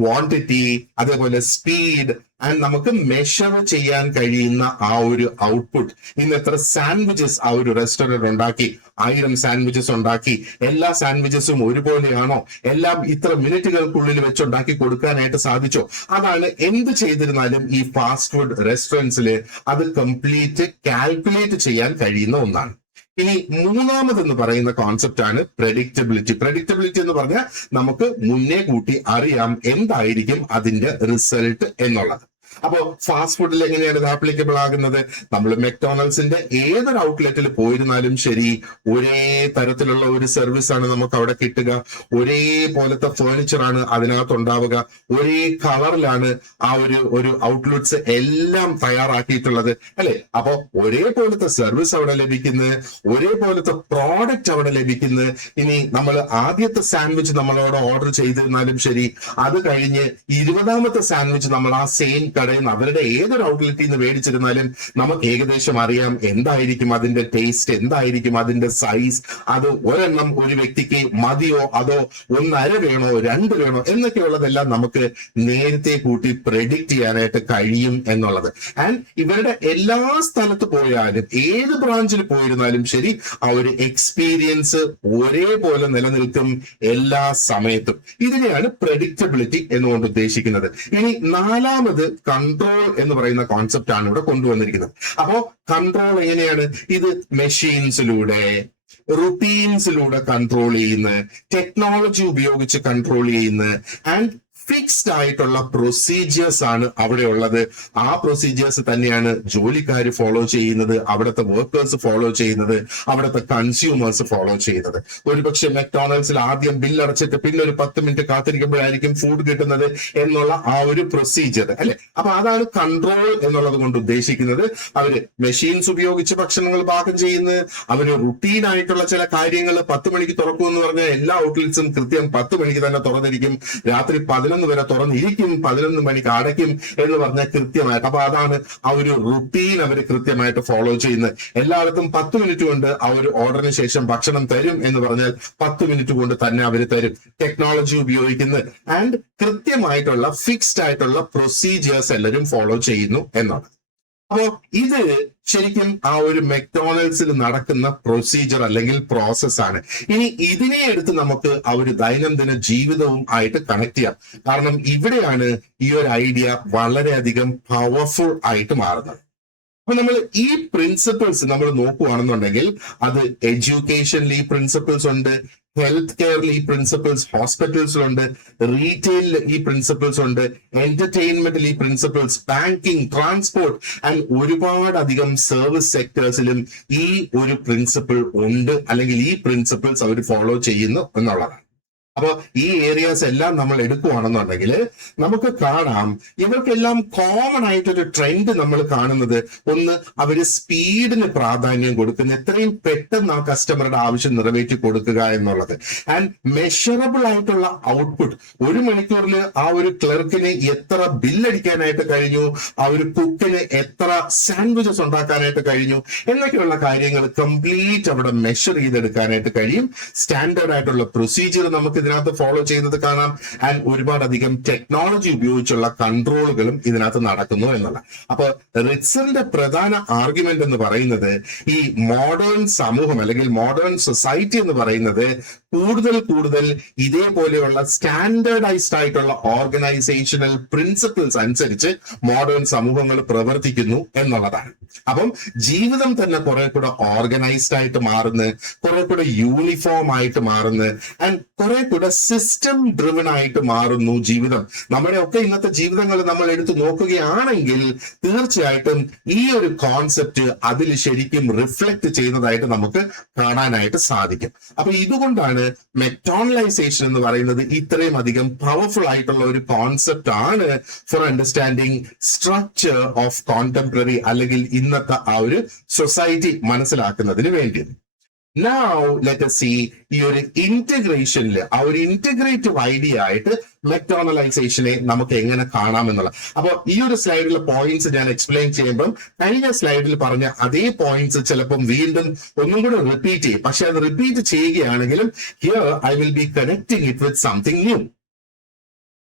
ക്വാണ്ടിറ്റി, അതേപോലെ സ്പീഡ്, ആൻഡ് നമുക്ക് മെഷർ ചെയ്യാൻ കഴിയുന്ന ആ ഒരു ഔട്ട്പുട്ട്. ഇന്ന് എത്ര സാൻഡ്വിച്ചസ് ആ ഒരു റെസ്റ്റോറന്റ് ഉണ്ടാക്കി, 1000 സാൻഡ്വിച്ചസ് ഉണ്ടാക്കി, എല്ലാ സാൻഡ്വിച്ചസും ഒരുപോലെയാണോ, എല്ലാം ഇത്ര മിനിറ്റുകൾക്കുള്ളിൽ വെച്ചുണ്ടാക്കി കൊടുക്കാനായിട്ട് സാധിച്ചോ? അതാണ് എന്ത് ചെയ്തിരുന്നാലും ഈ ഫാസ്റ്റ് ഫുഡ് റെസ്റ്റോറൻറ്റ്സിൽ അത് കംപ്ലീറ്റ് കാൽക്കുലേറ്റ് ചെയ്യാൻ കഴിയുന്ന ഒന്നാണ്. ഇനി മൂന്നാമതെന്ന് പറയുന്ന കോൺസെപ്റ്റ് ആണ് പ്രെഡിക്റ്റബിലിറ്റി. പ്രെഡിക്റ്റബിലിറ്റി എന്ന് പറഞ്ഞാൽ നമുക്ക് മുന്നേ കൂട്ടി അറിയാം എന്തായിരിക്കും അതിന്റെ റിസൾട്ട് എന്നുള്ളത്. അപ്പോ ഫാസ്റ്റ് ഫുഡിൽ എങ്ങനെയാണ് ഇത് ആപ്ലിക്കബിൾ ആകുന്നത്? നമ്മൾ മെക്ഡോണൽഡ്സിന്റെ ഏതൊരു ഔട്ട്ലെറ്റിൽ പോയിരുന്നാലും ശരി, ഒരേ തരത്തിലുള്ള ഒരു സർവീസ് ആണ് നമുക്ക് അവിടെ കിട്ടുക, ഒരേപോലത്തെ ഫേർണിച്ചർ ആണ് അതിനകത്ത് ഉണ്ടാവുക, ഒരേ കളറിലാണ് ആ ഒരു ഔട്ട്ലെറ്റ്സ് എല്ലാം തയ്യാറാക്കിയിട്ടുള്ളത് അല്ലെ. അപ്പൊ ഒരേപോലത്തെ സർവീസ് അവിടെ ലഭിക്കുന്നത്, ഒരേപോലത്തെ പ്രോഡക്റ്റ് അവിടെ ലഭിക്കുന്നത്. ഇനി നമ്മൾ ആദ്യത്തെ സാൻഡ്വിച്ച് നമ്മളോട് ഓർഡർ ചെയ്തിരുന്നാലും ശരി, അത് കഴിഞ്ഞ് 20ാമത്തെ സാൻഡ്വിച്ച് നമ്മൾ ആ സെയിം കടയിൽ അവരുടെ ഏതൊരു ഔട്ട്ലെറ്റിൽ നിന്ന് മേടിച്ചിരുന്നാലും നമുക്ക് ഏകദേശം അറിയാം എന്തായിരിക്കും അതിന്റെ ടേസ്റ്റ്, എന്തായിരിക്കും അതിന്റെ സൈസ്, അത് ഒരെണ്ണം ഒരു വ്യക്തിക്ക് മതിയോ അതോ 1.5 വേണോ 2 വേണോ എന്നൊക്കെയുള്ളതെല്ലാം നമുക്ക് നേരത്തെ കൂട്ടി പ്രെഡിക്റ്റ് ചെയ്യാനായിട്ട് കഴിയും എന്നുള്ളത്. ആൻഡ് ഇവരുടെ എല്ലാ സ്ഥലത്ത് പോയാലും ഏത് ബ്രാഞ്ചിൽ പോയിരുന്നാലും ശരി, ആ ഒരു എക്സ്പീരിയൻസ് ഒരേപോലെ നിലനിൽക്കും എല്ലാ സമയത്തും. ഇതിനെയാണ് പ്രെഡിക്റ്റബിലിറ്റി എന്നുകൊണ്ട് ഉദ്ദേശിക്കുന്നത്. ഇനി നാലാമത് കൺട്രോൾ എന്ന് പറയുന്ന കോൺസെപ്റ്റ് ആണ് ഇവിടെ കൊണ്ടുവന്നിരിക്കുന്നത്. അപ്പോ കൺട്രോൾ എങ്ങനെയാണ്? ഇത് മെഷീൻസിലൂടെ, റുട്ടീൻസിലൂടെ കൺട്രോൾ ചെയ്യുന്ന, ടെക്നോളജി ഉപയോഗിച്ച് കൺട്രോൾ ചെയ്യുന്ന, ആൻഡ് ഫിക്സ്ഡ് ആയിട്ടുള്ള പ്രൊസീജിയേഴ്സ് ആണ് അവിടെ ഉള്ളത്. ആ പ്രൊസീജിയേഴ്സ് തന്നെയാണ് ജോലിക്കാർ ഫോളോ ചെയ്യുന്നത്, അവിടുത്തെ വർക്കേഴ്സ് ഫോളോ ചെയ്യുന്നത്, അവിടുത്തെ കൺസ്യൂമേഴ്സ് ഫോളോ ചെയ്യുന്നത്. ഒരുപക്ഷെ മെക്ഡോണൽഡ്സിൽ ആദ്യം ബില്ല് അടച്ചിട്ട് പിന്നെ ഒരു 10 മിനിറ്റ് കാത്തിരിക്കുമ്പോഴായിരിക്കും ഫുഡ് കിട്ടുന്നത് എന്നുള്ള ആ ഒരു പ്രൊസീജിയർ അല്ലെ. അപ്പൊ അതാണ് കൺട്രോൾ എന്നുള്ളത് കൊണ്ട് ഉദ്ദേശിക്കുന്നത്. അവര് മെഷീൻസ് ഉപയോഗിച്ച് ഭക്ഷണങ്ങൾ പാകം ചെയ്യുന്നത്, അവര് റുട്ടീൻ ആയിട്ടുള്ള ചില കാര്യങ്ങൾ 10 മണിക്ക് തുറക്കുമെന്ന് പറഞ്ഞാൽ എല്ലാ ഔട്ട്ലെറ്റ്സും കൃത്യം 10 മണിക്ക് തന്നെ തുറന്നിരിക്കും, രാത്രി 11 വരെ തുറന്നിരിക്കും, 11 മണിക്ക് അടയ്ക്കും എന്ന് പറഞ്ഞാൽ കൃത്യമായിട്ട്. അപ്പൊ അതാണ് ആ ഒരു റുട്ടീൻ അവർ കൃത്യമായിട്ട് ഫോളോ ചെയ്യുന്നത്. എല്ലായിടത്തും 10 മിനിറ്റ് കൊണ്ട് ആ ഒരു ഓർഡറിന് ശേഷം ഭക്ഷണം തരും എന്ന് പറഞ്ഞാൽ 10 മിനിറ്റ് കൊണ്ട് തന്നെ അവർ തരും. ടെക്നോളജി ഉപയോഗിക്കുന്നത് ആൻഡ് കൃത്യമായിട്ടുള്ള ഫിക്സ്ഡ് ആയിട്ടുള്ള പ്രൊസീജിയേഴ്സ് എല്ലാവരും ഫോളോ ചെയ്യുന്നു എന്നാണ്. അപ്പോ ഇത് ശരിക്കും ആ ഒരു മെക്ഡോണൽഡ്സിൽ നടക്കുന്ന പ്രൊസീജിയർ അല്ലെങ്കിൽ പ്രോസസ് ആണ്. ഇനി ഇതിനെ എടുത്ത് നമുക്ക് ആ ഒരു ദൈനംദിന ജീവിതവും ആയിട്ട് കണക്ട് ചെയ്യാം. കാരണം ഇവിടെയാണ് ഈ ഒരു ഐഡിയ വളരെയധികം പവർഫുൾ ആയിട്ട് മാറുന്നത്. അപ്പൊ നമ്മൾ ഈ പ്രിൻസിപ്പിൾസ് നമ്മൾ നോക്കുകയാണെന്നുണ്ടെങ്കിൽ അത് എഡ്യൂക്കേഷനിൽ ഈ പ്രിൻസിപ്പിൾസ് ഉണ്ട്, ഹെൽത്ത് കെയറിൽ ഈ പ്രിൻസിപ്പിൾസ് ഹോസ്പിറ്റൽസിലുണ്ട്, റീറ്റെയിലിൽ ഈ പ്രിൻസിപ്പിൾസ് ഉണ്ട്, എന്റർടൈൻമെന്റിൽ ഈ പ്രിൻസിപ്പിൾസ്, ബാങ്കിങ്, ട്രാൻസ്പോർട്ട് ആൻഡ് ഒരുപാട് അധികം സർവീസ് സെക്ടേഴ്സിലും ഈ ഒരു പ്രിൻസിപ്പിൾ ഉണ്ട്, അല്ലെങ്കിൽ ഈ പ്രിൻസിപ്പിൾസ് അവർ ഫോളോ ചെയ്യുന്നു എന്നുള്ളതാണ്. അപ്പൊ ഈ ഏരിയാസ് എല്ലാം നമ്മൾ എടുക്കുകയാണെന്നുണ്ടെങ്കിൽ നമുക്ക് കാണാം ഇവർക്കെല്ലാം കോമൺ ആയിട്ടൊരു ട്രെൻഡ് നമ്മൾ കാണുന്നത്, ഒന്ന് അവര് സ്പീഡിന് പ്രാധാന്യം കൊടുക്കുന്ന, എത്രയും പെട്ടെന്ന് ആ കസ്റ്റമറുടെ ആവശ്യം നിറവേറ്റി കൊടുക്കുക എന്നുള്ളത്. ആൻഡ് മെഷറബിൾ ആയിട്ടുള്ള ഔട്ട്പുട്ട്, 1 മണിക്കൂറിൽ ആ ഒരു ക്ലർക്കിന് എത്ര ബില്ലടിക്കാനായിട്ട് കഴിഞ്ഞു, ആ ഒരു കുക്കിന് എത്ര സാൻഡ്വിച്ചസ് ഉണ്ടാക്കാനായിട്ട് കഴിഞ്ഞു എന്നൊക്കെയുള്ള കാര്യങ്ങൾ കംപ്ലീറ്റ് അവിടെ മെഷർ ചെയ്തെടുക്കാനായിട്ട് കഴിയും. സ്റ്റാൻഡേർഡ് ആയിട്ടുള്ള പ്രൊസീജിയർ നമുക്ക് ഇതിനകത്ത് ഫോളോ ചെയ്യുന്നത് കാണാം. ആൻഡ് ഒരുപാട് അധികം ടെക്നോളജി ഉപയോഗിച്ചുള്ള കൺട്രോളുകളും ഇതിനകത്ത് നടക്കുന്നു എന്നുള്ള. അപ്പൊ റിറ്റ്സന്റെ പ്രധാന ആർഗ്യുമെന്റ് എന്ന് പറയുന്നത്, ഈ മോഡേൺ സമൂഹം അല്ലെങ്കിൽ മോഡേൺ സൊസൈറ്റി എന്ന് പറയുന്നത് കൂടുതൽ ഇതേപോലെയുള്ള സ്റ്റാൻഡേർഡൈസ്ഡ് ആയിട്ടുള്ള ഓർഗനൈസേഷണൽ പ്രിൻസിപ്പിൾസ് അനുസരിച്ച് മോഡേൺ സമൂഹങ്ങൾ പ്രവർത്തിക്കുന്നു എന്നുള്ളതാണ്. അപ്പം ജീവിതം തന്നെ കുറെ കൂടെ ഓർഗനൈസ്ഡ് ആയിട്ട് മാറുന്നു, കുറെ കൂടെ യൂണിഫോം ആയിട്ട് മാറുന്നു, ആൻഡ് കുറെ കൂടെ സിസ്റ്റം ഡ്രിവൺ ആയിട്ട് മാറുന്നു ജീവിതം. നമ്മുടെ ഒക്കെ ഇന്നത്തെ ജീവിതങ്ങൾ നമ്മൾ എടുത്തു നോക്കുകയാണെങ്കിൽ തീർച്ചയായിട്ടും ഈ ഒരു കോൺസെപ്റ്റ് അതിൽ ശരിക്കും റിഫ്ലക്ട് ചെയ്യുന്നതായിട്ട് നമുക്ക് കാണാനായിട്ട് സാധിക്കും. അപ്പൊ ഇതുകൊണ്ടാണ് മെക്ടോണലൈസേഷൻ എന്ന് പറയുന്നത് ഇത്രയും അധികം പവർഫുൾ ആയിട്ടുള്ള ഒരു കോൺസെപ്റ്റ് ആണ് for understanding structure of contemporary അല്ലെങ്കിൽ ഇന്നത്തെ ആ ഒരു സൊസൈറ്റി മനസ്സിലാക്കുന്നതിന് വേണ്ടി. Now let us see ഈ ഒരു ഇന്റഗ്രേഷനിൽ ആ ഒരു ഇന്റഗ്രേറ്റീവ് ഐഡിയ ആയിട്ട് മെക്ടോണലൈസേഷനെ നമുക്ക് എങ്ങനെ കാണാം എന്നുള്ള. അപ്പൊ ഈ ഒരു സ്ലൈഡിലെ പോയിന്റ്സ് ഞാൻ എക്സ്പ്ലെയിൻ ചെയ്യുമ്പം കഴിഞ്ഞ സ്ലൈഡിൽ പറഞ്ഞ അതേ പോയിന്റ്സ് ചിലപ്പം വീണ്ടും ഒന്നും കൂടെ റിപ്പീറ്റ് ചെയ്യും. പക്ഷെ അത് റിപ്പീറ്റ് ചെയ്യുകയാണെങ്കിലും here I will be connecting it with something new.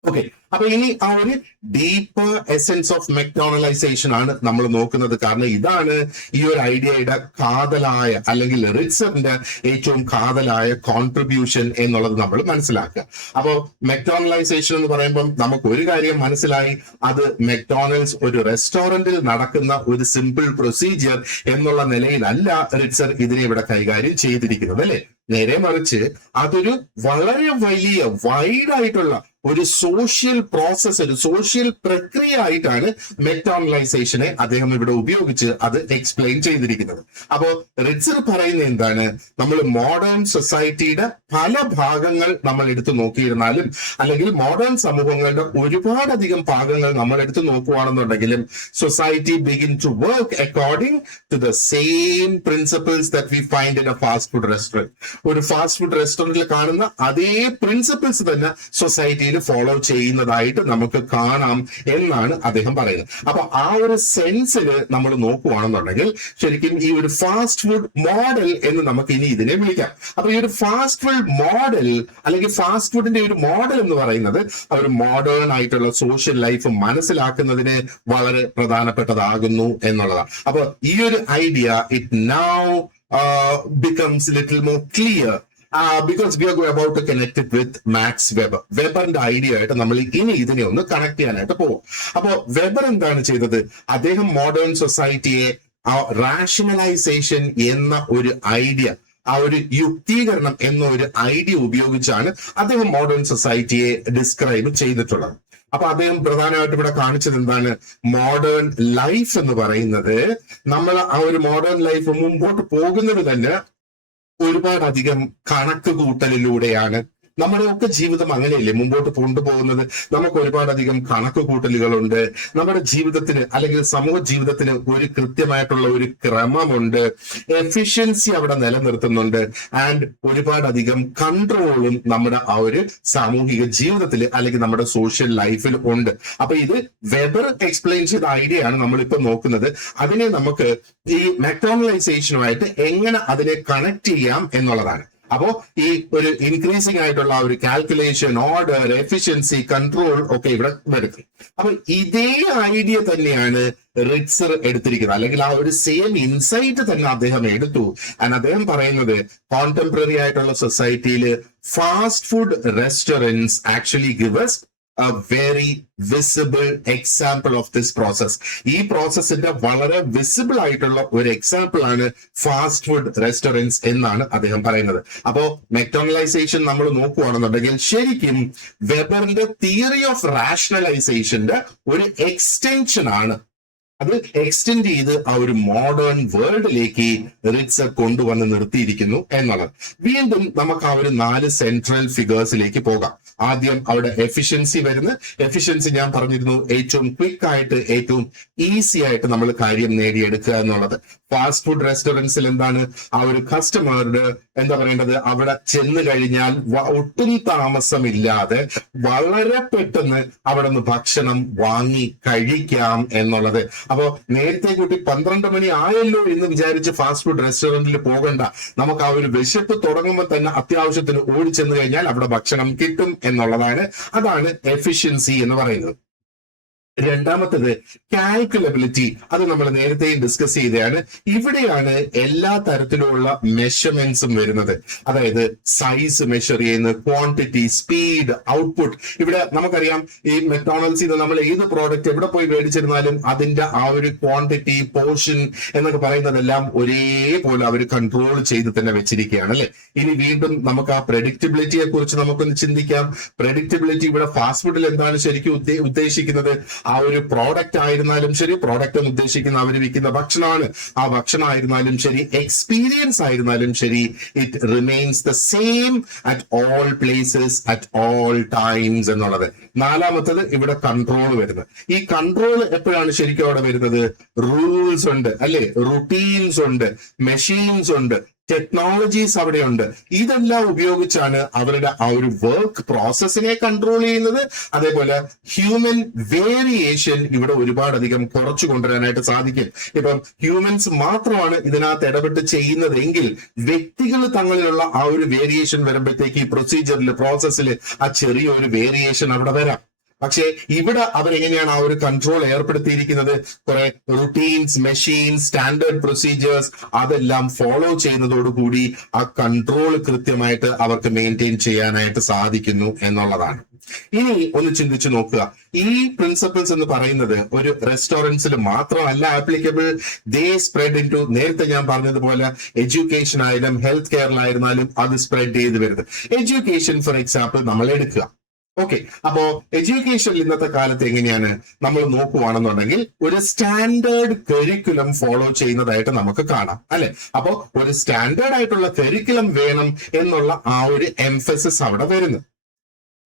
Okay, അപ്പൊ ഇനി ആ ഒരു ഡീപ്പർ എസെൻസ് ഓഫ് മെക്ടോണലൈസേഷൻ ആണ് നമ്മൾ നോക്കുന്നത്. കാരണം ഇതാണ് ഈ ഒരു ഐഡിയയുടെ കാതലായ അല്ലെങ്കിൽ റിറ്റ്സറിന്റെ ഏറ്റവും കാതലായ കോൺട്രിബ്യൂഷൻ എന്നുള്ളത് നമ്മൾ മനസ്സിലാക്കുക. അപ്പോ മെക്ടോണലൈസേഷൻ എന്ന് പറയുമ്പോൾ നമുക്ക് ഒരു കാര്യം മനസ്സിലായി, അത് മെക്ഡോണൽഡ്സ് ഒരു റെസ്റ്റോറന്റിൽ നടക്കുന്ന ഒരു സിമ്പിൾ പ്രൊസീജിയർ എന്നുള്ള നിലയിലല്ല റിറ്റ്സർ ഇതിനെ ഇവിടെ കൈകാര്യം ചെയ്തിരിക്കുന്നത്, അല്ലെ? നേരെ മറിച്ച് അതൊരു വളരെ വലിയ വൈഡ് ആയിട്ടുള്ള ഒരു സോഷ്യൽ പ്രോസസ്, ഒരു സോഷ്യൽ പ്രക്രിയ ആയിട്ടാണ് മെക്ടോണലൈസേഷനെ അദ്ദേഹം ഇവിടെ ഉപയോഗിച്ച് അത് എക്സ്പ്ലെയിൻ ചെയ്തിരിക്കുന്നത്. അപ്പോ റിറ്റ്സർ പറയുന്നത് എന്താണ്, നമ്മൾ മോഡേൺ സൊസൈറ്റിയുടെ പല ഭാഗങ്ങൾ നമ്മൾ എടുത്തു നോക്കിയിരുന്നാലും അല്ലെങ്കിൽ മോഡേൺ സമൂഹങ്ങളുടെ ഒരുപാടധികം ഭാഗങ്ങൾ നമ്മൾ എടുത്തു നോക്കുകയാണെന്നുണ്ടെങ്കിലും society begin to work according to the same principles that we find in a fast food restaurant. ഒരു ഫാസ്റ്റ് ഫുഡ് റെസ്റ്റോറന്റിൽ കാണുന്ന അതേ പ്രിൻസിപ്പിൾസ് തന്നെ സൊസൈറ്റിയിൽ ഫോളോ ചെയ്യുന്നതായിട്ട് നമുക്ക് കാണാം എന്നാണ് അദ്ദേഹം പറയുന്നത്. അപ്പൊ ആ ഒരു സെൻസിൽ നമ്മൾ നോക്കുകയാണെന്നുണ്ടെങ്കിൽ ശരിക്കും ഈ ഒരു ഫാസ്റ്റ് ഫുഡ് മോഡൽ എന്ന് നമുക്ക് ഇനി ഇതിനെ വിളിക്കാം. അപ്പൊ ഈ ഒരു ഫാസ്റ്റ് ഫുഡ് മോഡൽ അല്ലെങ്കിൽ ഫാസ്റ്റ് ഫുഡിന്റെ ഒരു മോഡൽ എന്ന് പറയുന്നത് ഒരു മോഡേൺ ആയിട്ടുള്ള സോഷ്യൽ ലൈഫ് മനസ്സിലാക്കുന്നതിന് വളരെ പ്രധാനപ്പെട്ടതാകുന്നു എന്നുള്ളതാണ്. അപ്പൊ ഈ ഒരു idea it now becomes little more clear because we are about to connect it with Max Weber. വെബറിന്റെ ഐഡിയ ആയിട്ട് നമ്മൾ ഇനി ഇതിനെ ഒന്ന് കണക്ട് ചെയ്യാനായിട്ട് പോകും. അപ്പോ വെബർ എന്താണ് ചെയ്തത്, അദ്ദേഹം മോഡേൺ സൊസൈറ്റിയെ റാഷണലൈസേഷൻ എന്ന ഒരു ഐഡിയ, ആ ഒരു യുക്തീകരണം എന്ന ഒരു ഐഡിയ ഉപയോഗിച്ചാണ് അദ്ദേഹം മോഡേൺ സൊസൈറ്റിയെ ഡിസ്ക്രൈബ് ചെയ്തിട്ടുള്ളത്. അപ്പൊ അദ്ദേഹം പ്രധാനമായിട്ട് ഇവിടെ കാണിച്ചത് എന്താണ്, മോഡേൺ ലൈഫ് എന്ന് പറയുന്നത് നമ്മൾ ആ ഒരു മോഡേൺ ലൈഫ് മുമ്പോട്ട് പോകുന്നത് തന്നെ ഒരുപാടധികം കണക്ക് കൂട്ടലിലൂടെയാണ്. നമ്മുടെ ഒക്കെ ജീവിതം അങ്ങനെയല്ലേ മുമ്പോട്ട് കൊണ്ടുപോകുന്നത്. നമുക്ക് ഒരുപാടധികം കണക്ക് കൂട്ടലുകളുണ്ട്. നമ്മുടെ ജീവിതത്തിന് അല്ലെങ്കിൽ സമൂഹ ജീവിതത്തിന് ഒരു കൃത്യമായിട്ടുള്ള ഒരു ക്രമമുണ്ട്, എഫിഷ്യൻസി അവിടെ നിലനിർത്തുന്നുണ്ട്, ആൻഡ് ഒരുപാടധികം കൺട്രോളും നമ്മുടെ ആ ഒരു സാമൂഹിക ജീവിതത്തിൽ അല്ലെങ്കിൽ നമ്മുടെ സോഷ്യൽ ലൈഫിൽ ഉണ്ട്. അപ്പൊ ഇത് വെബർ എക്സ്പ്ലെയിൻ ചെയ്ത ഐഡിയ ആണ് നമ്മളിപ്പോ നോക്കുന്നത്. അതിനെ നമുക്ക് ഈ മെക്ടോണലൈസേഷനുമായിട്ട് എങ്ങനെ അതിനെ കണക്ട് ചെയ്യാം എന്നുള്ളതാണ്. അപ്പോ ഈ ഒരു ഇൻക്രീസിംഗ് ആയിട്ടുള്ള ഒരു കാൽക്കുലേഷൻ, ഓർഡർ, എഫിഷ്യൻസി, കൺട്രോൾ ഒക്കെ ഇവിടെ വരുന്നത്. അപ്പൊ ഇതേ ഐഡിയ തന്നെയാണ് റിറ്റ്സർ എടുത്തിരിക്കുന്നത്, അല്ലെങ്കിൽ ആ ഒരു സെയിം ഇൻസൈറ്റ് തന്നെ അദ്ദേഹം എടുത്തു. ആൻഡ് അദ്ദേഹം പറയുന്നത് കോണ്ടംപററി ആയിട്ടുള്ള സൊസൈറ്റിയിൽ fast food restaurants actually give us a very visible example of this process. ഈ പ്രോസസ്സിന്റെ വളരെ വിസിബിൾ ആയിട്ടുള്ള ഒരു എക്സാമ്പിൾ ആണ് ഫാസ്റ്റ് ഫുഡ് റെസ്റ്റോറൻറ്റ്സ് എന്നാണ് അദ്ദേഹം പറയുന്നത്. അപ്പോ മെക്ടോണലൈസേഷൻ നമ്മൾ നോക്കുകയാണെന്നുണ്ടെങ്കിൽ ശരിക്കും വെബറിന്റെ തിയറി ഓഫ് റാഷണലൈസേഷന്റെ ഒരു എക്സ്റ്റൻഷൻ ആണ്. അത് എക്സ്റ്റെൻഡ് ചെയ്ത് ആ ഒരു മോഡേൺ വേൾഡിലേക്ക് റിറ്റ്സർ കൊണ്ടുവന്ന് നിർത്തിയിരിക്കുന്നു എന്നുള്ളത്. വീണ്ടും നമുക്ക് ആ ഒരു 4 സെൻട്രൽ ഫിഗേഴ്സിലേക്ക് പോകാം. ആദ്യം അവിടെ എഫിഷ്യൻസി വരുന്നു. എഫിഷ്യൻസി ഞാൻ പറഞ്ഞിരുന്നു ഏറ്റവും ക്വിക്ക് ആയിട്ട് ഏറ്റവും ഈസി ആയിട്ട് നമ്മൾ കാര്യം നേടിയെടുക്കുക എന്നുള്ളത്. ഫാസ്റ്റ് ഫുഡ് റെസ്റ്റോറൻറ്റ്സിൽ എന്താണ്, ആ ഒരു കസ്റ്റമറുടെ എന്താ പറയേണ്ടത്, അവിടെ ചെന്ന് കഴിഞ്ഞാൽ ഒട്ടും താമസമില്ലാതെ വളരെ പെട്ടെന്ന് അവിടെ നിന്ന് ഭക്ഷണം വാങ്ങി കഴിക്കാം എന്നുള്ളത്. അപ്പോ നേരത്തെ കൂട്ടി 12 മണി ആയല്ലോ എന്ന് വിചാരിച്ച് ഫാസ്റ്റ് ഫുഡ് റെസ്റ്റോറന്റിൽ പോകണ്ട. നമുക്ക് ആ ഒരു വിശപ്പ് തുടങ്ങുമ്പോൾ തന്നെ അത്യാവശ്യത്തിന് ഓടിച്ചെന്ന് കഴിഞ്ഞാൽ അവിടെ ഭക്ഷണം കിട്ടും എന്നുള്ളതാണ്. അതാണ് എഫിഷ്യൻസി എന്ന് പറയുന്നത്. രണ്ടാമത്തത് കാൽക്കുലബിലിറ്റി. അത് നമ്മൾ നേരത്തെയും ഡിസ്കസ് ചെയ്തതാണ്. ഇവിടെയാണ് എല്ലാ തരത്തിലുള്ള മെഷർമെന്റ്സും വരുന്നത്. അതായത് സൈസ് മെഷർ ചെയ്യുന്ന, ക്വാണ്ടിറ്റി, സ്പീഡ്, ഔട്ട്പുട്ട്. ഇവിടെ നമുക്കറിയാം ഈ മെക്ഡോണൽഡ്സിൽ നിന്ന് നമ്മൾ ഏത് പ്രോഡക്റ്റ് എവിടെ പോയി മേടിച്ചിരുന്നാലും അതിന്റെ ആ ഒരു ക്വാണ്ടിറ്റി, പോർഷൻ എന്നൊക്കെ പറയുന്നതെല്ലാം ഒരേപോലെ അവർ കൺട്രോൾ ചെയ്ത് തന്നെ വെച്ചിരിക്കുകയാണ് അല്ലെ. ഇനി വീണ്ടും നമുക്ക് ആ പ്രഡിക്റ്റബിലിറ്റിയെ കുറിച്ച് നമുക്കൊന്ന് ചിന്തിക്കാം. പ്രഡിക്റ്റബിലിറ്റി ഇവിടെ ഫാസ്റ്റ് ഫുഡിൽ എന്താണ് ശരിക്കും ഉദ്ദേശിക്കുന്നത്? ആ ഒരു പ്രോഡക്റ്റ് ആയിരുന്നാലും ശരി, പ്രോഡക്റ്റ് എന്ന് ഉദ്ദേശിക്കുന്ന അവർ വിൽക്കുന്ന ഭക്ഷണമാണ്, ആ ഭക്ഷണം ആയിരുന്നാലും ശരി, എക്സ്പീരിയൻസ് ആയിരുന്നാലും ശരി, it remains the same at all places at all times എന്നുള്ളത്. നാലാമത്തത് ഇവിടെ കൺട്രോൾ വരുന്നത്. ഈ കൺട്രോൾ എപ്പോഴാണ് ശരിക്കും അവിടെ വരുന്നത്? റൂൾസ് ഉണ്ട് അല്ലെ, റുട്ടീൻസ് ഉണ്ട്, മെഷീൻസ് ഉണ്ട്, ടെക്നോളജീസ് അവിടെയുണ്ട്. ഇതെല്ലാം ഉപയോഗിച്ചാണ് അവരുടെ ആ ഒരു വർക്ക് പ്രോസസ്സിനെ കൺട്രോൾ ചെയ്യുന്നത്. അതേപോലെ ഹ്യൂമൻ വേരിയേഷൻ ഇവിടെ ഒരുപാടധികം കുറച്ചു കൊണ്ടുവരാനായിട്ട് സാധിക്കും. ഇപ്പം ഹ്യൂമൻസ് മാത്രമാണ് ഇതിനകത്ത് ഇടപെട്ട് ചെയ്യുന്നതെങ്കിൽ വ്യക്തികൾ തങ്ങളിലുള്ള ആ ഒരു വേരിയേഷൻ വരുമ്പോഴത്തേക്ക് ഈ പ്രൊസീജിയറിൽ, പ്രോസസ്സിൽ ആ ചെറിയൊരു വേരിയേഷൻ അവിടെ വരാം. പക്ഷേ ഇവിടെ അവരെങ്ങനെയാണ് ആ ഒരു കൺട്രോൾ ഏർപ്പെടുത്തിയിരിക്കുന്നത്? കുറെ റുട്ടീൻസ്, മെഷീൻസ്, സ്റ്റാൻഡേർഡ് പ്രൊസീജിയേഴ്സ് അതെല്ലാം ഫോളോ ചെയ്യുന്നതോടുകൂടി ആ കൺട്രോൾ കൃത്യമായിട്ട് അവർക്ക് മെയിൻറ്റെയിൻ ചെയ്യാനായിട്ട് സാധിക്കുന്നു എന്നുള്ളതാണ്. ഇനി ഒന്ന് ചിന്തിച്ചു നോക്കുക, ഈ പ്രിൻസിപ്പിൾസ് എന്ന് പറയുന്നത് ഒരു റെസ്റ്റോറൻറ്റ്സിൽ മാത്രമല്ല applicable. They spread into, നേരത്തെ ഞാൻ പറഞ്ഞതുപോലെ എഡ്യൂക്കേഷൻ ആയാലും ഹെൽത്ത് കെയറിലായിരുന്നാലും അത് സ്പ്രെഡ് ചെയ്ത് വരുന്നത്. എഡ്യൂക്കേഷൻ ഫോർ എക്സാമ്പിൾ നമ്മൾ എടുക്കുക. ഓക്കെ, അപ്പോ എഡ്യൂക്കേഷൻ ഇന്നത്തെ കാലത്ത് എങ്ങനെയാണ് നമ്മൾ നോക്കുവാണെന്നുണ്ടെങ്കിൽ ഒരു സ്റ്റാൻഡേർഡ് കരിക്കുലം ഫോളോ ചെയ്യുന്നതായിട്ട് നമുക്ക് കാണാം അല്ലെ. അപ്പോ ഒരു സ്റ്റാൻഡേർഡ് ആയിട്ടുള്ള കരിക്കുലം വേണം എന്നുള്ള ആ ഒരു എംഫസിസ് അവിടെ വരുന്നു.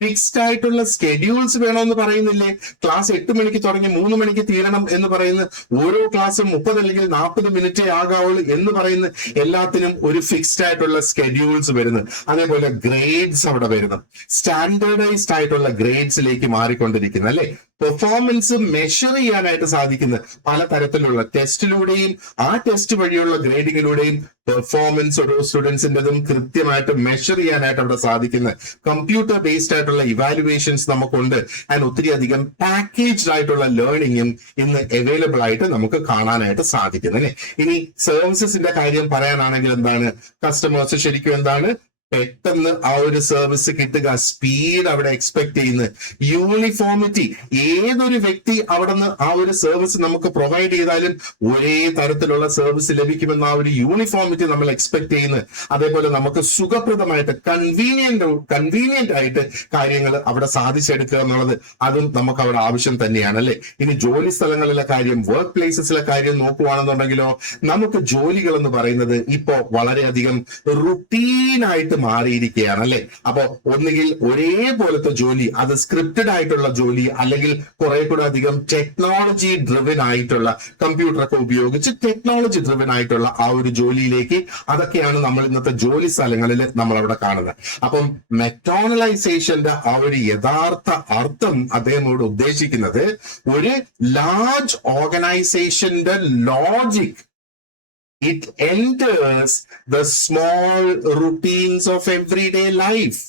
ഫിക്സ്ഡ് ആയിട്ടുള്ള സ്കെഡ്യൂൾസ് വേണമെന്ന് പറയുന്നില്ലേ? ക്ലാസ് 8 മണിക്ക് തുടങ്ങി 3 മണിക്ക് തീരണം എന്ന് പറയുന്ന, ഓരോ ക്ലാസ്സും 30 അല്ലെങ്കിൽ 40 മിനിറ്റേ ആകാവുള്ളൂ എന്ന് പറയുന്ന, എല്ലാത്തിനും ഒരു ഫിക്സ്ഡ് ആയിട്ടുള്ള സ്കെഡ്യൂൾസ് വരുന്നു. അതേപോലെ ഗ്രേഡ്സ് അവിടെ വരുന്നു. സ്റ്റാൻഡേർഡൈസ്ഡ് ആയിട്ടുള്ള ഗ്രേഡ്സിലേക്ക് മാറിക്കൊണ്ടിരിക്കുന്നു അല്ലെ. പെർഫോമൻസ് മെഷർ ചെയ്യാനായിട്ട് സാധിക്കുന്ന പലതരത്തിലുള്ള ടെസ്റ്റിലൂടെയും ആ ടെസ്റ്റ് വഴിയുള്ള ഗ്രേഡിങ്ങിലൂടെയും പെർഫോമൻസ് ഓരോ സ്റ്റുഡൻസിൻ്റെതും കൃത്യമായിട്ട് മെഷർ ചെയ്യാനായിട്ട് അവിടെ സാധിക്കുന്ന കമ്പ്യൂട്ടർ ബേസ്ഡ് ആയിട്ടുള്ള ഇവാലുവേഷൻസ് നമുക്കുണ്ട്. ആൻഡ് ഒത്തിരി അധികം പാക്കേജ്ഡ് ആയിട്ടുള്ള ലേണിംഗും ഇന്ന് അവൈലബിൾ ആയിട്ട് നമുക്ക് കാണാനായിട്ട് സാധിക്കുന്നു അല്ലെ. ഇനി സർവീസസിന്റെ കാര്യം പറയാനാണെങ്കിൽ എന്താണ്? കസ്റ്റമേഴ്സ് ശരിക്കും എന്താണ് പെട്ടെന്ന് ആ ഒരു സർവീസ് കിട്ടുക, സ്പീഡ് അവിടെ എക്സ്പെക്ട് ചെയ്യുന്നത്, യൂണിഫോമിറ്റി. ഏതൊരു വ്യക്തി അവിടെ നിന്ന് ആ ഒരു സർവീസ് നമുക്ക് പ്രൊവൈഡ് ചെയ്താലും ഒരേ തരത്തിലുള്ള സർവീസ് ലഭിക്കുമെന്ന ആ ഒരു യൂണിഫോമിറ്റി നമ്മൾ എക്സ്പെക്ട് ചെയ്യുന്നത്. അതേപോലെ നമുക്ക് സുഖപ്രദമായിട്ട് കൺവീനിയന്റ് ആയിട്ട് കാര്യങ്ങൾ അവിടെ സാധിച്ചെടുക്കുക എന്നുള്ളത് അതും നമുക്ക് അവിടെ ആവശ്യം തന്നെയാണ് അല്ലെ. ഇനി ജോലി സ്ഥലങ്ങളിലെ കാര്യം, വർക്ക് പ്ലേസസിലെ കാര്യം നോക്കുവാണെന്നുണ്ടെങ്കിലോ നമുക്ക് ജോലികൾ എന്ന് പറയുന്നത് ഇപ്പോ വളരെയധികം റുട്ടീനായിട്ട് മാറിയിരിക്കുകയാണ് അല്ലെ. അപ്പൊ ഒന്നുകിൽ ഒരേപോലത്തെ ജോലി, അത് സ്ക്രിപ്റ്റഡ് ആയിട്ടുള്ള ജോലി, അല്ലെങ്കിൽ കുറെ കൂടെ അധികം ടെക്നോളജി ഡ്രിവൻ ആയിട്ടുള്ള, കമ്പ്യൂട്ടറൊക്കെ ഉപയോഗിച്ച് ടെക്നോളജി ഡ്രിവൻ ആയിട്ടുള്ള ആ ഒരു ജോലിയിലേക്ക്, അതൊക്കെയാണ് നമ്മൾ ഇന്നത്തെ ജോലി സ്ഥലങ്ങളിൽ നമ്മൾ അവിടെ കാണുന്നത്. അപ്പം മെക്ഡോണലൈസേഷന്റെ ആ ഒരു യഥാർത്ഥ അർത്ഥം അദ്ദേഹം ഇവിടെ ഉദ്ദേശിക്കുന്നത് ഒരു ലാർജ് ഓർഗനൈസേഷന്റെ logic, it enters the small routines of everyday life.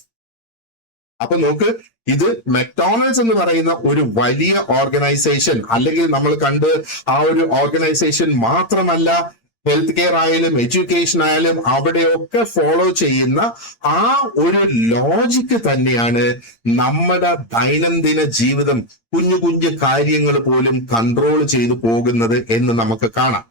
അപ്പൊ നോക്ക്, ഇത് മെക്ഡോണൽഡ്സ് എന്ന് പറയുന്ന ഒരു വലിയ ഓർഗനൈസേഷൻ, അല്ലെങ്കിൽ നമ്മൾ കണ്ട് ആ ഒരു ഓർഗനൈസേഷൻ മാത്രമല്ല, ഹെൽത്ത് കെയർ ആയാലും എഡ്യൂക്കേഷൻ ആയാലും അവിടെയൊക്കെ ഫോളോ ചെയ്യുന്ന ആ ഒരു ലോജിക്ക് തന്നെയാണ് നമ്മുടെ ദൈനംദിന ജീവിതം, കുഞ്ഞു കുഞ്ഞു കാര്യങ്ങൾ പോലും കൺട്രോൾ ചെയ്തു പോകുന്നത് എന്ന് നമുക്ക് കാണാം.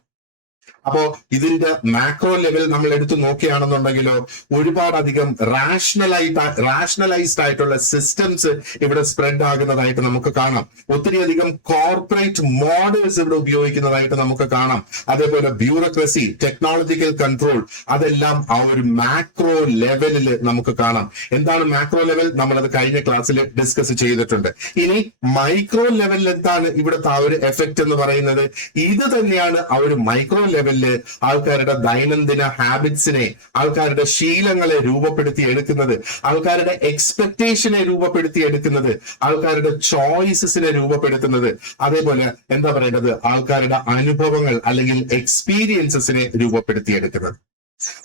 അപ്പോ ഇതിന്റെ മാക്രോ ലെവൽ നമ്മൾ എടുത്തു നോക്കുകയാണെന്നുണ്ടെങ്കിലോ ഒരുപാട് അധികം റാഷണലൈസ്ഡ് ആയിട്ടുള്ള സിസ്റ്റംസ് ഇവിടെ സ്പ്രെഡ് ആകുന്നതായിട്ട് നമുക്ക് കാണാം. ഒത്തിരി അധികം കോർപ്പറേറ്റ് മോഡൽസ് ഇവിടെ ഉപയോഗിക്കുന്നതായിട്ട് നമുക്ക് കാണാം. അതേപോലെ ബ്യൂറോക്രസി, ടെക്നോളജിക്കൽ കൺട്രോൾ, അതെല്ലാം ആ ഒരു മാക്രോ ലെവലിൽ നമുക്ക് കാണാം. എന്താണ് മാക്രോ ലെവൽ? നമ്മളത് കഴിഞ്ഞ ക്ലാസ്സിൽ ഡിസ്കസ് ചെയ്തിട്ടുണ്ട്. ഇനി മൈക്രോ ലെവലിൽ എന്താണ് ഇവിടുത്തെ ആ ഒരു എഫക്റ്റ് എന്ന് പറയുന്നത്? ഇത് തന്നെയാണ് ആ ഒരു മൈക്രോ ലെവലില് ആൾക്കാരുടെ ദൈനംദിന ഹാബിറ്റ്സിനെ, ആൾക്കാരുടെ ശീലങ്ങളെ രൂപപ്പെടുത്തി എടുക്കുന്നത്, ആൾക്കാരുടെ എക്സ്പെക്ടേഷനെ രൂപപ്പെടുത്തി എടുക്കുന്നത്, ആൾക്കാരുടെ ചോയ്സസിനെ രൂപപ്പെടുത്തുന്നത്, അതേപോലെ എന്താ പറയേണ്ടത്, ആൾക്കാരുടെ അനുഭവങ്ങൾ അല്ലെങ്കിൽ എക്സ്പീരിയൻസസിനെ രൂപപ്പെടുത്തി എടുക്കുന്നത്.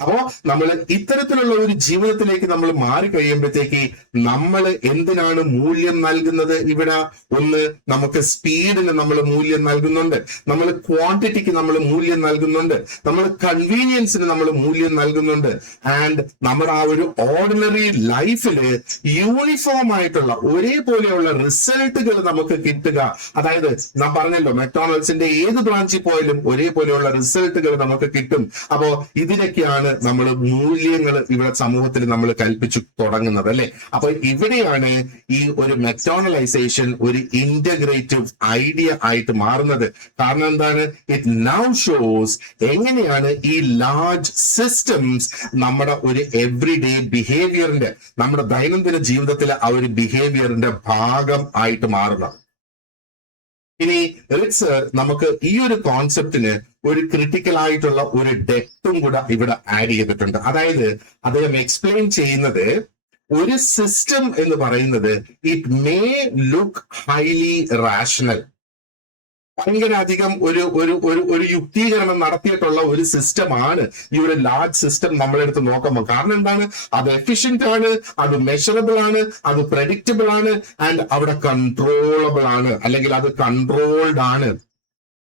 അപ്പോ നമ്മൾ ഇത്തരത്തിലുള്ള ഒരു ജീവിതത്തിലേക്ക് നമ്മൾ മാറി കഴിയുമ്പോഴത്തേക്ക് നമ്മൾ എന്തിനാണ് മൂല്യം നൽകുന്നത്? ഇവിടെ ഒന്ന്, നമുക്ക് സ്പീഡിന് നമ്മൾ മൂല്യം നൽകുന്നുണ്ട്, നമ്മൾ ക്വാണ്ടിറ്റിക്ക് നമ്മൾ മൂല്യം നൽകുന്നുണ്ട്, നമ്മൾ കൺവീനിയൻസിന് നമ്മൾ മൂല്യം നൽകുന്നുണ്ട്. ആൻഡ് നമ്മുടെ ആ ഒരു ഓർഡിനറി ലൈഫില് യൂണിഫോം ആയിട്ടുള്ള ഒരേപോലെയുള്ള റിസൾട്ടുകൾ നമുക്ക് കിട്ടുക. അതായത് നാം പറഞ്ഞല്ലോ, മെക്ഡോണൾഡ്സിന്റെ ഏത് ബ്രാഞ്ചിൽ പോയാലും ഒരേപോലെയുള്ള റിസൾട്ടുകൾ നമുക്ക് കിട്ടും. അപ്പോ ഇതിനൊക്കെയാണ് നമ്മൾ മൂല്യങ്ങൾ ഇവിടെ സമൂഹത്തിൽ നമ്മൾ കൽപ്പിച്ചു തുടങ്ങുന്നത്, അല്ലെ? അപ്പൊ ഇവിടെയാണ് ഈ ഒരു മെക്ഡോണലൈസേഷൻ ഒരു ഇന്റഗ്രേറ്റീവ് ഐഡിയ ആയിട്ട് മാറുന്നത്. കാരണം എന്താണ്? ഇറ്റ് നൗ ഷോസ് എങ്ങനെയാണ് ഈ ലാർജ് സിസ്റ്റംസ് നമ്മുടെ ഒരു എവ്രിഡേ ബിഹേവിയറിന്റെ, നമ്മുടെ ദൈനംദിന ജീവിതത്തിലെ ആ ഒരു ബിഹേവിയറിന്റെ ഭാഗം ആയിട്ട് മാറുന്നത്. ഇനി റിറ്റ്സ് നമുക്ക് ഈ ഒരു കോൺസെപ്റ്റിന് ഒരു ക്രിട്ടിക്കൽ ആയിട്ടുള്ള ഒരു ഡെപ്തും കൂടെ ഇവിടെ ആഡ് ചെയ്തിട്ടുണ്ട്. അതായത് അദ്ദേഹം എക്സ്പ്ലെയിൻ ചെയ്യുന്നത്, ഒരു സിസ്റ്റം എന്ന് പറയുന്നത് it may look highly rational, ഭയങ്കര അധികം ഒരു യുക്തീകരണം നടത്തിയിട്ടുള്ള ഒരു സിസ്റ്റമാണ് ഈ ഒരു ലാർജ് സിസ്റ്റം നമ്മളെടുത്ത് നോക്കുമ്പോൾ. കാരണം എന്താണ്? അത് എഫിഷ്യന്റ് ആണ്, അത് മെഷറബിൾ ആണ്, അത് പ്രെഡിക്റ്റബിൾ ആണ്, ആൻഡ് അവിടെ കൺട്രോളബിൾ ആണ്, അല്ലെങ്കിൽ അത് കൺട്രോൾഡ് ആണ്.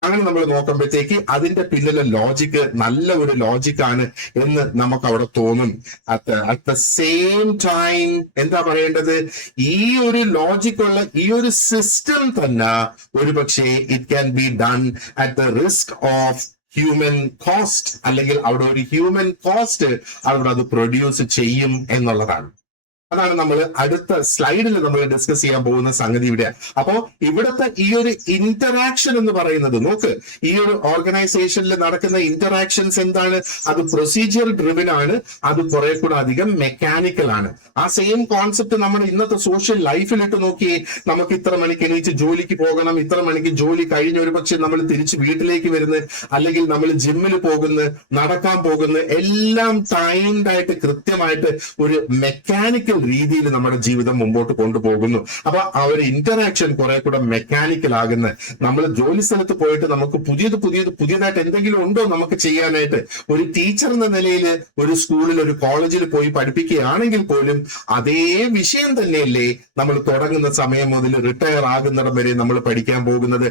അങ്ങനെ നമ്മൾ നോക്കുമ്പോഴത്തേക്ക് അതിന്റെ പിന്നിലെ ലോജിക്ക് നല്ല ഒരു ലോജിക്കാണ് എന്ന് നമുക്ക് അവിടെ തോന്നും. അറ്റ് ദ സെയിം ടൈം എന്താ പറയേണ്ടത്? ഈ ഒരു ലോജിക്കുള്ള ഈ ഒരു സിസ്റ്റം തന്നെ ഒരു പക്ഷേ it can be done at the risk of human cost, അല്ലെങ്കിൽ അവിടെ ഒരു ഹ്യൂമൻ കോസ്റ്റ് അവിടെ അത് പ്രൊഡ്യൂസ് ചെയ്യും എന്നുള്ളതാണ്. അതാണ് നമ്മൾ അടുത്ത സ്ലൈഡിൽ നമ്മൾ ഡിസ്കസ് ചെയ്യാൻ പോകുന്ന സംഗതി ഇവിടെ. അപ്പോ ഇവിടുത്തെ ഈ ഒരു ഇന്ററാക്ഷൻ എന്ന് പറയുന്നത്, നോക്ക്, ഈ ഒരു ഓർഗനൈസേഷനിൽ നടക്കുന്ന ഇന്ററാക്ഷൻസ് എന്താണ്? അത് പ്രൊസീജിയർ ഡ്രിവൻ ആണ്, അത് കുറെ കൂടെ അധികം മെക്കാനിക്കൽ ആണ്. ആ സെയിം കോൺസെപ്റ്റ് നമ്മുടെ ഇന്നത്തെ സോഷ്യൽ ലൈഫിലിട്ട് നോക്കിയേ. നമുക്ക് ഇത്ര മണിക്ക് എണീച്ച് ജോലിക്ക് പോകണം, ഇത്ര മണിക്ക് ജോലി കഴിഞ്ഞ് ഒരു പക്ഷെ നമ്മൾ തിരിച്ച് വീട്ടിലേക്ക് വരുന്നത്, അല്ലെങ്കിൽ നമ്മൾ ജിമ്മിൽ പോകുന്നു, നടക്കാൻ പോകുന്നു, എല്ലാം ടൈംഡ് ആയിട്ട് കൃത്യമായിട്ട് ഒരു മെക്കാനിക്കൽ രീതിയിൽ നമ്മുടെ ജീവിതം മുമ്പോട്ട് കൊണ്ടുപോകുന്നു. അപ്പൊ ആ ഒരു ഇന്ററാക്ഷൻ കുറെ കൂടെ മെക്കാനിക്കൽ ആകുന്ന, നമ്മൾ ജോലി സ്ഥലത്ത് പോയിട്ട് നമുക്ക് പുതിയതായിട്ട് എന്തെങ്കിലും ഉണ്ടോ നമുക്ക് ചെയ്യാനായിട്ട്? ഒരു ടീച്ചർ എന്ന നിലയിൽ ഒരു സ്കൂളിൽ, ഒരു കോളേജിൽ പോയി പഠിപ്പിക്കുകയാണെങ്കിൽ പോലും അതേ വിഷയം തന്നെയല്ലേ നമ്മൾ തുടങ്ങുന്ന സമയം മുതൽ റിട്ടയർ ആകുന്നിടം വരെ നമ്മൾ പഠിക്കാൻ പോകുന്നത്?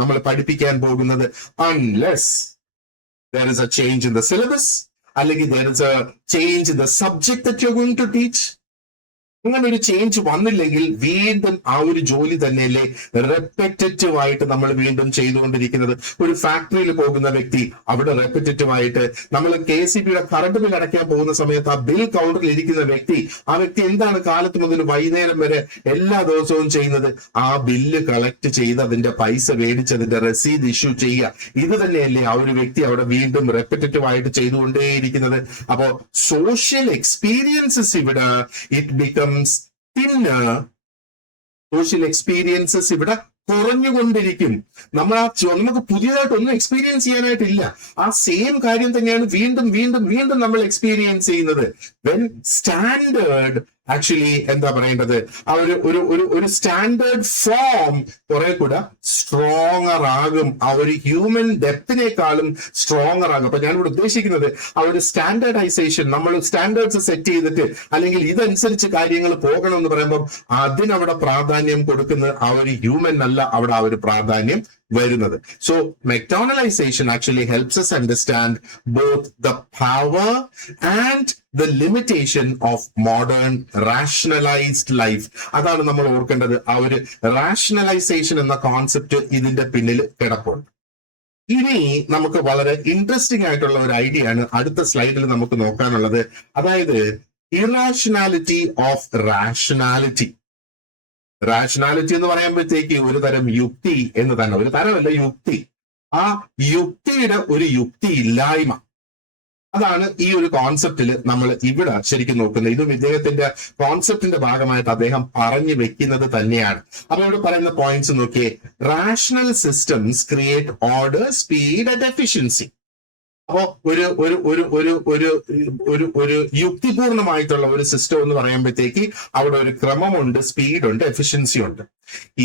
നമ്മൾ പഠിപ്പിക്കാൻ പോകുന്നത്, unless there is a change in the syllabus, അല്ലെങ്കിൽ there is a change in the subject that you're going to teach. അങ്ങനെ ഒരു ചേഞ്ച് വന്നില്ലെങ്കിൽ വീണ്ടും ആ ഒരു ജോലി തന്നെയല്ലേ റെപ്പറ്റേറ്റീവ് ആയിട്ട് നമ്മൾ വീണ്ടും ചെയ്തുകൊണ്ടിരിക്കുന്നത്. ഒരു ഫാക്ടറിയിൽ പോകുന്ന വ്യക്തി അവിടെ റെപ്പറ്റേറ്റീവ് ആയിട്ട്, നമ്മൾ KCBയുടെ കറണ്ട് ബിൽ അടയ്ക്കാൻ പോകുന്ന സമയത്ത് ആ ബിൽ കൗണ്ടറിൽ ഇരിക്കുന്ന വ്യക്തി, ആ വ്യക്തി എന്താണ് കാലത്ത് മുതൽ വൈകുന്നേരം വരെ എല്ലാ ദിവസവും ചെയ്യുന്നത്? ആ ബില്ല് കളക്ട് ചെയ്ത് അതിന്റെ പൈസ മേടിച്ച് അതിന്റെ രസീത് ഇഷ്യൂ ചെയ്യുക. ഇത് തന്നെയല്ലേ ആ ഒരു വ്യക്തി അവിടെ വീണ്ടും റെപ്പറ്റേറ്റീവ് ആയിട്ട് ചെയ്തുകൊണ്ടേയിരിക്കുന്നത്. അപ്പോ സോഷ്യൽ എക്സ്പീരിയൻസസ് ഇവിടെ it become thinner, social experiences ഇവിടെ കുറഞ്ഞുകൊണ്ടിരിക്കും. നമുക്ക് പുതിയതായിട്ടൊന്നും എക്സ്പീരിയൻസ് ചെയ്യാനായിട്ടില്ല. ആ സെയിം കാര്യം തന്നെയാണ് വീണ്ടും വീണ്ടും വീണ്ടും നമ്മൾ എക്സ്പീരിയൻസ് ചെയ്യുന്നത്. വെൻ സ്റ്റാൻഡേർഡ് ആക്ച്വലി എന്താ പറയേണ്ടത്, ആ ഒരു സ്റ്റാൻഡേർഡ് ഫോം കുറെ കൂടെ സ്ട്രോങ്ങർ ആകും, ആ ഒരു ഹ്യൂമൻ ഡെപ്തിനേക്കാളും സ്ട്രോങ്ങർ ആകും. അപ്പൊ ഞാനിവിടെ ഉദ്ദേശിക്കുന്നത് ആ ഒരു സ്റ്റാൻഡേർഡൈസേഷൻ, നമ്മൾ സ്റ്റാൻഡേർഡ്സ് സെറ്റ് ചെയ്തിട്ട് അല്ലെങ്കിൽ ഇതനുസരിച്ച് കാര്യങ്ങൾ പോകണം എന്ന് പറയുമ്പോൾ അതിനവിടെ പ്രാധാന്യം കൊടുക്കുന്നത് ആ ഒരു ഹ്യൂമൻ അല്ല, അവിടെ ആ ഒരു പ്രാധാന്യം വരുന്നത്. So McDonaldization actually helps us understand both the power and the limitation of modern rationalized life. അതാണ് നമ്മൾ ഓർക്കേണ്ടത്. ആ ഒരു റാഷണലൈസേഷൻ എന്ന കോൺസെപ്റ്റ് ഇതിന്റെ പിന്നിൽ കിടപ്പുണ്ട്. ഇനി നമുക്ക് വളരെ ഇൻട്രസ്റ്റിംഗ് ആയിട്ടുള്ള ഒരു ഐഡിയ ആണ് അടുത്ത സ്ലൈഡിൽ നമുക്ക് നോക്കാനുള്ളത്. അതായത് ഇറാഷണാലിറ്റി ഓഫ് റാഷണാലിറ്റി. റാഷണാലിറ്റി എന്ന് പറയുമ്പോഴത്തേക്ക് ഒരു തരം യുക്തി എന്ന് തന്നെ, ഒരു തരമല്ല യുക്തി, ആ യുക്തിയുടെ ഒരു യുക്തി ഇല്ലായ്മ, അതാണ് ഈ ഒരു കോൺസെപ്റ്റിൽ നമ്മൾ ഇവിടെ ശരിക്കും നോക്കുന്നത്. ഇതും ഇദ്ദേഹത്തിന്റെ കോൺസെപ്റ്റിന്റെ ഭാഗമായിട്ട് അദ്ദേഹം പറഞ്ഞു വെക്കുന്നത് തന്നെയാണ്. അപ്പൊ ഇവിടെ പറയുന്ന പോയിന്റ്സ് നോക്കിയേ. Rational systems create order, speed and efficiency. അപ്പോ ഒരു യുക്തിപൂർണമായിട്ടുള്ള ഒരു സിസ്റ്റം എന്ന് പറയുമ്പോഴത്തേക്ക് അവിടെ ഒരു ക്രമമുണ്ട്, സ്പീഡ് ഉണ്ട്, എഫിഷ്യൻസി ഉണ്ട്.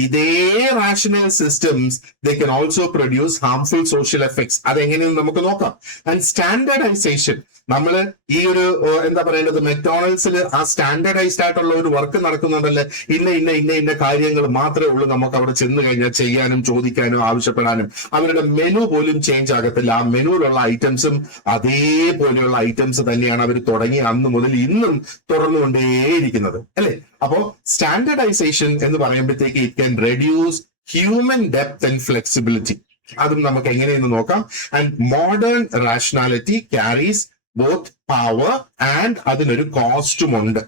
ഇതേ rational systems they can also produce harmful social effects. അതെങ്ങനെയെന്ന് നമുക്ക് നോക്കാം. ആൻഡ് സ്റ്റാൻഡേർഡൈസേഷൻ, നമ്മൾ ഈ ഒരു എന്താ പറയേണ്ടത്, മെക്ഡോണൽഡ്സിൽ ആ സ്റ്റാൻഡേർഡൈസ്ഡ് ആയിട്ടുള്ള ഒരു വർക്ക് നടക്കുന്നുണ്ടല്ലേ, ഇന്ന കാര്യങ്ങൾ മാത്രമേ ഉള്ളൂ നമുക്ക് അവിടെ ചെന്ന് കഴിഞ്ഞാൽ ചെയ്യാനും ചോദിക്കാനും ആവശ്യപ്പെടാനും. അവരുടെ മെനു പോലും ചേഞ്ച് ആകത്തില്ല. ആ മെനുവിലുള്ള ഐറ്റംസും അതേപോലെയുള്ള ഐറ്റംസ് തന്നെയാണ് അവർ തുടങ്ങി അന്ന് മുതൽ ഇന്നും തുറന്നുകൊണ്ടേയിരിക്കുന്നത്, അല്ലെ? അപ്പോ സ്റ്റാൻഡേർഡൈസേഷൻ എന്ന് പറയുമ്പോഴത്തേക്ക് it can reduce human depth and flexibility. അതും നമുക്ക് എങ്ങനെയെന്ന് നോക്കാം. And modern rationality carries both power and അതിനൊരു കോസ്റ്റും ഉണ്ട്.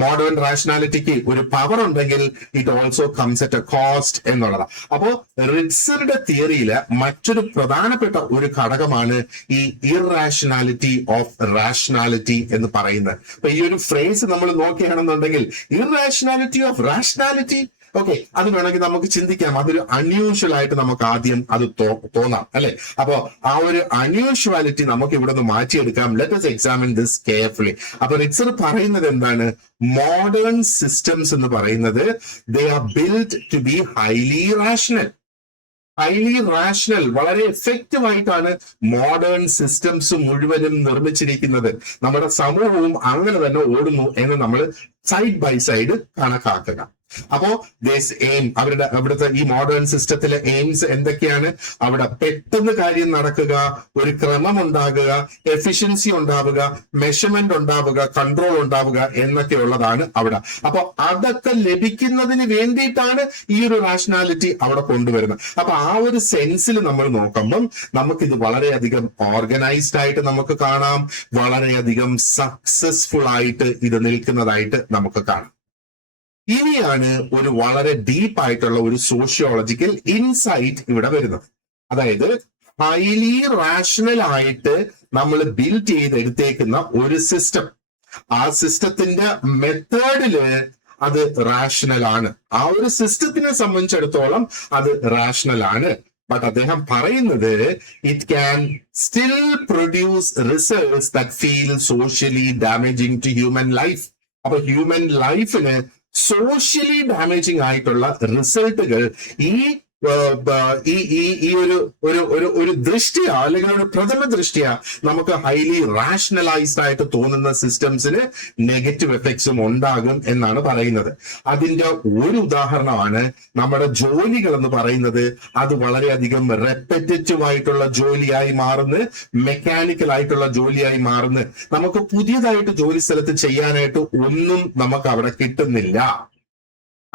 മോഡേൺ റാഷണാലിറ്റിക്ക് ഒരു പവർ ഉണ്ടെങ്കിൽ it also comes at A cost എന്നുള്ളതാണ്. അപ്പോ റിറ്റ്സറുടെ തിയറിയില് മറ്റൊരു പ്രധാനപ്പെട്ട ഒരു ഘടകമാണ് ഈ ഇറാഷണാലിറ്റി ഓഫ് റാഷണാലിറ്റി എന്ന് പറയുന്നത്. അപ്പൊ ഈ ഒരു ഫ്രേസ് നമ്മൾ നോക്കുകയാണെന്നുണ്ടെങ്കിൽ ഇറാഷണാലിറ്റി ഓഫ് റാഷണാലിറ്റി, ഓക്കെ, അത് വേണമെങ്കിൽ നമുക്ക് ചിന്തിക്കാം. അതൊരു അൺയൂഷ്വൽ ആയിട്ട് നമുക്ക് ആദ്യം അത് തോന്നാം, അല്ലെ? അപ്പോ ആ ഒരു അൺയൂഷ്വാലിറ്റി നമുക്ക് ഇവിടെ നിന്ന് മാറ്റിയെടുക്കാം. Let us examine this carefully. അപ്പൊ റിറ്റ്സർ പറയുന്നത് എന്താണ്? മോഡേൺ സിസ്റ്റംസ് എന്ന് പറയുന്നത് they are build to be highly rational. വളരെ എഫക്റ്റീവ് ആയിട്ടാണ് മോഡേൺ സിസ്റ്റംസ് മുഴുവനും നിർമ്മിച്ചിരിക്കുന്നത്. നമ്മുടെ സമൂഹവും അങ്ങനെ തന്നെ ഓടുന്നു എന്ന് നമ്മൾ സൈഡ് ബൈ സൈഡ് കണക്കാക്കുക. അപ്പോ അവിടുത്തെ ഈ മോഡേൺ സിസ്റ്റത്തിലെ എയിംസ് എന്തൊക്കെയാണ്? അവിടെ പെട്ടെന്ന് കാര്യം നടക്കുക, ഒരു ക്രമം ഉണ്ടാകുക, എഫിഷ്യൻസി ഉണ്ടാവുക, മെഷർമെന്റ് ഉണ്ടാവുക, കൺട്രോൾ ഉണ്ടാവുക എന്നൊക്കെ ഉള്ളതാണ് അവിടെ. അപ്പൊ അതൊക്കെ ലഭിക്കുന്നതിന് വേണ്ടിയിട്ടാണ് ഈ ഒരു റാഷണാലിറ്റി അവിടെ കൊണ്ടുവരുന്നത്. അപ്പൊ ആ ഒരു സെൻസിൽ നമ്മൾ നോക്കുമ്പം നമുക്കിത് വളരെയധികം ഓർഗനൈസ്ഡ് ആയിട്ട് നമുക്ക് കാണാം, വളരെയധികം സക്സസ്ഫുൾ ആയിട്ട് ഇത് നിൽക്കുന്നതായിട്ട് നമുക്ക് കാണാം. ഇനിയാണ് ഒരു വളരെ ഡീപ്പ് ആയിട്ടുള്ള ഒരു സോഷ്യോളജിക്കൽ ഇൻസൈറ്റ് ഇവിടെ വരുന്നത്. അതായത് ഹൈലി റാഷണൽ ആയിട്ട് നമ്മൾ ബിൽഡ് ചെയ്തെടുത്തേക്കുന്ന ഒരു സിസ്റ്റം, ആ സിസ്റ്റത്തിന്റെ മെത്തേഡില് അത് റാഷണൽ ആണ്. ആ ഒരു സിസ്റ്റത്തിനെ സംബന്ധിച്ചിടത്തോളം അത് റാഷണൽ ആണ്. ബട്ട് അദ്ദേഹം പറയുന്നത് it can still produce results that feel socially damaging to human life. അപ്പൊ ഹ്യൂമൻ ലൈഫിന് സോഷ്യലി ഡാമേജിങ് ആയിട്ടുള്ള റിസൾട്ടുകൾ ഈ ഒരു ദൃഷ്ടിയ അല്ലെങ്കിൽ ഒരു പ്രഥമ ദൃഷ്ടിയ നമുക്ക് ഹൈലി റാഷണലൈസ്ഡ് ആയിട്ട് തോന്നുന്ന സിസ്റ്റംസിന് നെഗറ്റീവ് എഫക്ട്സും ഉണ്ടാകും എന്നാണ് പറയുന്നത്. അതിന്റെ ഒരു ഉദാഹരണമാണ് നമ്മുടെ ജോലികൾ എന്ന് പറയുന്നത്. അത് വളരെയധികം റെപ്പറ്റേറ്റീവ് ആയിട്ടുള്ള ജോലിയായി മാറുന്നു, മെക്കാനിക്കൽ ആയിട്ടുള്ള ജോലിയായി മാറുന്നു. നമുക്ക് പുതിയതായിട്ട് ജോലി സ്ഥലത്ത് ചെയ്യാനായിട്ട് ഒന്നും നമുക്ക് അവിടെ കിട്ടുന്നില്ല.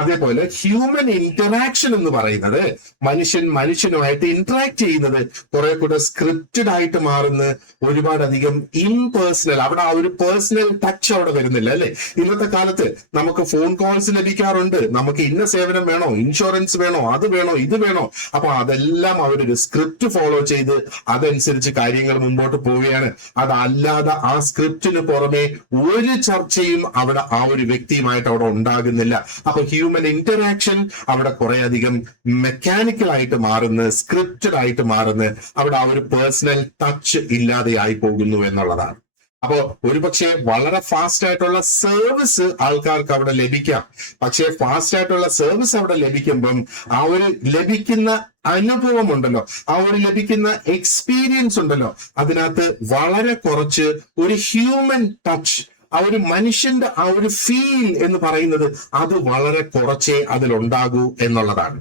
അതേപോലെ ഹ്യൂമൻ ഇന്ററാക്ഷൻ എന്ന് പറയുന്നത് മനുഷ്യനുമായിട്ട് ഇന്ററാക്ട് ചെയ്യുന്നത് കുറെ കൂടെ സ്ക്രിപ്റ്റഡ് ആയിട്ട് മാറുന്ന, ഒരുപാടധികം ഇംപേഴ്സണൽ, അവിടെ ആ ഒരു പേഴ്സണൽ ടച്ച് അവിടെ വരുന്നില്ല, അല്ലെ? ഇന്നത്തെ കാലത്ത് നമുക്ക് ഫോൺ കോൾസ് ലഭിക്കാറുണ്ട്. നമുക്ക് ഇന്ന സേവനം വേണോ, ഇൻഷുറൻസ് വേണോ, അത് വേണോ, ഇത് വേണോ. അപ്പൊ അതെല്ലാം അവരൊരു സ്ക്രിപ്റ്റ് ഫോളോ ചെയ്ത് അതനുസരിച്ച് കാര്യങ്ങൾ മുമ്പോട്ട് പോവുകയാണ്. അതല്ലാതെ ആ സ്ക്രിപ്റ്റിന് പുറമെ ഒരു ചർച്ചയും അവിടെ ആ ഒരു വ്യക്തിയുമായിട്ട് അവിടെ ഉണ്ടാകുന്നില്ല. അപ്പൊ ഹ്യൂമൻ ഇന്ററാക്ഷൻ അവിടെ കുറെ അധികം മെക്കാനിക്കൽ ആയിട്ട് മാറുന്നു, സ്ക്രിപ്റ്റഡ് ആയിട്ട് മാറുന്നു. അവിടെ ആ ഒരു പേഴ്സണൽ ടച്ച് ഇല്ലാതെയായി പോകുന്നു എന്നുള്ളതാണ്. അപ്പോ ഒരുപക്ഷെ വളരെ ഫാസ്റ്റ് ആയിട്ടുള്ള സർവീസ് ആൾക്കാർക്ക് അവിടെ ലഭിക്കാം. പക്ഷെ ഫാസ്റ്റ് ആയിട്ടുള്ള സർവീസ് അവിടെ ലഭിക്കുമ്പം ആ ഒരു ലഭിക്കുന്ന അനുഭവം ഉണ്ടല്ലോ, ആ ഒരു ലഭിക്കുന്ന എക്സ്പീരിയൻസ് ഉണ്ടല്ലോ, അതിനകത്ത് വളരെ കുറച്ച് ഒരു ഹ്യൂമൻ ടച്ച്, ആ ഒരു മനുഷ്യന്റെ ആ ഒരു ഫീൽ എന്ന് പറയുന്നത് അത് വളരെ കുറച്ചേ അതിലുണ്ടാകൂ എന്നുള്ളതാണ്.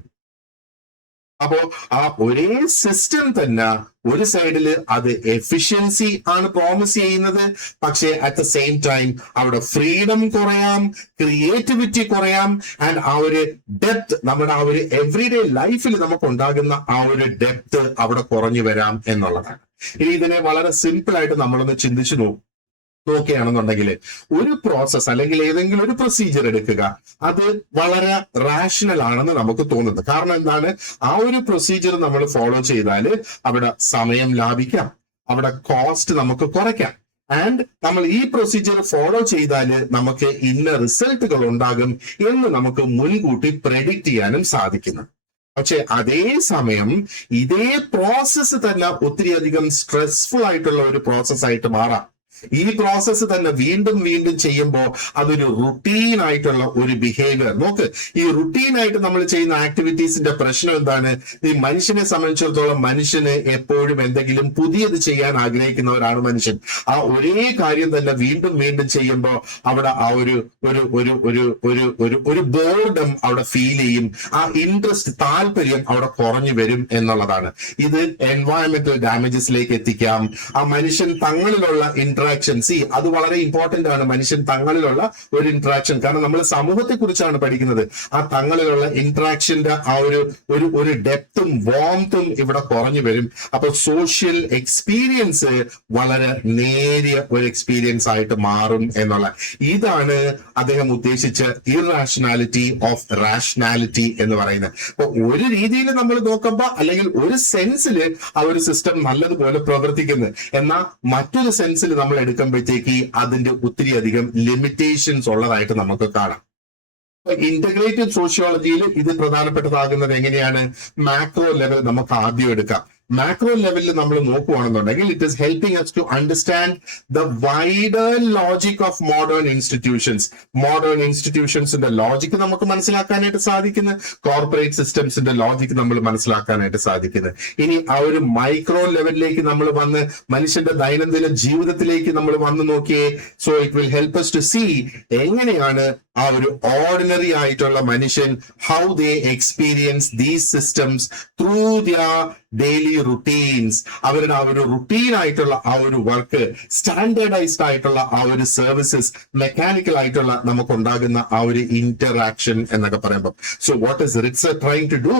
അപ്പോ ആ ഒരേ സിസ്റ്റം തന്നെ ഒരു സൈഡില് അത് എഫിഷ്യൻസി ആണ് പ്രോമിസ് ചെയ്യുന്നത്, പക്ഷേ അറ്റ് ദ സെയിം ടൈം അവിടെ ഫ്രീഡം കുറയാം, ക്രിയേറ്റിവിറ്റി കുറയാം, ആൻഡ് ആ ഒരു ഡെപ്ത്, നമ്മുടെ ആ ഒരു എവറിഡേ ലൈഫിൽ നമുക്ക് ഉണ്ടാകുന്ന ആ ഒരു ഡെപ്ത് അവിടെ കുറഞ്ഞു വരാം എന്നുള്ളതാണ്. ഇനി ഇതിനെ വളരെ സിമ്പിൾ ആയിട്ട് നമ്മളൊന്ന് ചിന്തിച്ചു നോക്കുകയാണെന്നുണ്ടെങ്കിൽ ഒരു പ്രോസസ് അല്ലെങ്കിൽ ഏതെങ്കിലും ഒരു പ്രൊസീജിയർ എടുക്കുക, അത് വളരെ റാഷണൽ ആണെന്ന് നമുക്ക് തോന്നുന്നത്. കാരണം എന്താണ്? ആ ഒരു പ്രൊസീജിയർ നമ്മൾ ഫോളോ ചെയ്താൽ അവിടെ സമയം ലാഭിക്കാം, അവിടെ കോസ്റ്റ് നമുക്ക് കുറയ്ക്കാം, ആൻഡ് നമ്മൾ ഈ പ്രൊസീജിയർ ഫോളോ ചെയ്താൽ നമുക്ക് ഇന്ന റിസൾട്ടുകൾ ഉണ്ടാകും എന്ന് നമുക്ക് മുൻകൂട്ടി പ്രെഡിക്റ്റ് ചെയ്യാനും സാധിക്കുന്നു. പക്ഷെ അതേ സമയം ഇതേ പ്രോസസ്സ് തന്നെ ഒത്തിരി അധികം സ്ട്രെസ്ഫുൾ ആയിട്ടുള്ള ഒരു പ്രോസസ് ആയിട്ട് മാറാം. ഈ പ്രോസസ്സ് തന്നെ വീണ്ടും വീണ്ടും ചെയ്യുമ്പോൾ അതൊരു റുട്ടീൻ ആയിട്ടുള്ള ഒരു ബിഹേവിയർ. നോക്ക്, ഈ റുട്ടീൻ ആയിട്ട് നമ്മൾ ചെയ്യുന്ന ആക്ടിവിറ്റീസിന്റെ പ്രശ്നം എന്താണ്? ഈ മനുഷ്യനെ സംബന്ധിച്ചിടത്തോളം മനുഷ്യന് എപ്പോഴും എന്തെങ്കിലും പുതിയത് ചെയ്യാൻ ആഗ്രഹിക്കുന്നവരാണ് മനുഷ്യൻ. ആ ഒരേ കാര്യം തന്നെ വീണ്ടും വീണ്ടും ചെയ്യുമ്പോൾ അവിടെ ആ ഒരു ബോർഡം അവിടെ ഫീൽ ചെയ്യും. ആ ഇൻട്രസ്റ്റ്, താല്പര്യം അവിടെ കുറഞ്ഞു വരും എന്നുള്ളതാണ്. ഇത് എൻവയോൺമെന്റൽ ഡാമേജസിലേക്ക് എത്തിക്കാം. ആ മനുഷ്യൻ തങ്ങളിലുള്ള ഇന്ററാക്ഷൻ, അത് വളരെ ഇമ്പോർട്ടന്റ് ആണ്. മനുഷ്യൻ തങ്ങളിലുള്ള ഒരു ഇന്ററാക്ഷൻ, കാരണം നമ്മൾ സമൂഹത്തെ കുറിച്ചാണ് പഠിക്കുന്നത്. ആ തങ്ങളിലുള്ള ഇന്ററാക്ഷന്റെ ആ ഒരു ഡെപ്തും വാംത്തും ഇവിടെ കുറഞ്ഞു വരും. അപ്പൊ സോഷ്യൽ എക്സ്പീരിയൻസ് വളരെ നേരിയ ഒരു എക്സ്പീരിയൻസ് ആയിട്ട് മാറും എന്നുള്ള, ഇതാണ് അദ്ദേഹം ഉദ്ദേശിച്ച ഇറാഷണാലിറ്റി ഓഫ് റാഷണാലിറ്റി എന്ന് പറയുന്നത്. അപ്പൊ ഒരു രീതിയിൽ നമ്മൾ നോക്കുമ്പോൾ, അല്ലെങ്കിൽ ഒരു സെൻസിൽ ആ ഒരു സിസ്റ്റം നല്ലതുപോലെ പ്രവർത്തിക്കുന്നു, എന്നാൽ മറ്റൊരു സെൻസിൽ നമ്മൾ എടുക്കുമ്പോഴത്തേക്ക് അതിന്റെ ഒത്തിരി അധികം ലിമിറ്റേഷൻസ് ഉള്ളതായിട്ട് നമുക്ക് കാണാം. ഇന്റഗ്രേറ്റഡ് സോഷ്യോളജിയിൽ ഇത് പ്രധാനപ്പെട്ടതാകുന്നത് എങ്ങനെയാണ്? മാക്രോ ലെവൽ നമുക്ക് ആദ്യം എടുക്കാം. മാക്രോ ലെവലിൽ നമ്മൾ നോക്കുകയാണെന്നുണ്ടെങ്കിൽ it is helping us to understand the wider logic of modern institutions. Modern ഇൻസ്റ്റിറ്റ്യൂഷൻസിന്റെ ലോജിക് നമുക്ക് മനസ്സിലാക്കാനായിട്ട് സാധിക്കുന്നു. കോർപ്പറേറ്റ് സിസ്റ്റംസിന്റെ ലോജിക് നമ്മൾ മനസ്സിലാക്കാനായിട്ട് സാധിക്കുന്നു. ഇനി ആ ഒരു മൈക്രോ ലെവലിലേക്ക് നമ്മൾ വന്ന് മനുഷ്യന്റെ ദൈനംദിന ജീവിതത്തിലേക്ക് നമ്മൾ വന്ന് നോക്കിയേ. So it will help us to see എങ്ങനെയാണ് ആ ഒരു ഓർഡിനറി ആയിട്ടുള്ള മനുഷ്യൻ, how they experience these systems through their daily routines. അവരുടെ ആ ഒരു റുട്ടീൻ ആയിട്ടുള്ള ആ ഒരു വർക്ക്, സ്റ്റാൻഡേർഡൈസ്ഡ് ആയിട്ടുള്ള ആ ഒരു സർവീസസ്, മെക്കാനിക്കൽ ആയിട്ടുള്ള നമുക്കുണ്ടാകുന്ന ആ ഒരു ഇന്ററാക്ഷൻ എന്നൊക്കെ പറയുമ്പോൾ. So what is Ritzer trying to do?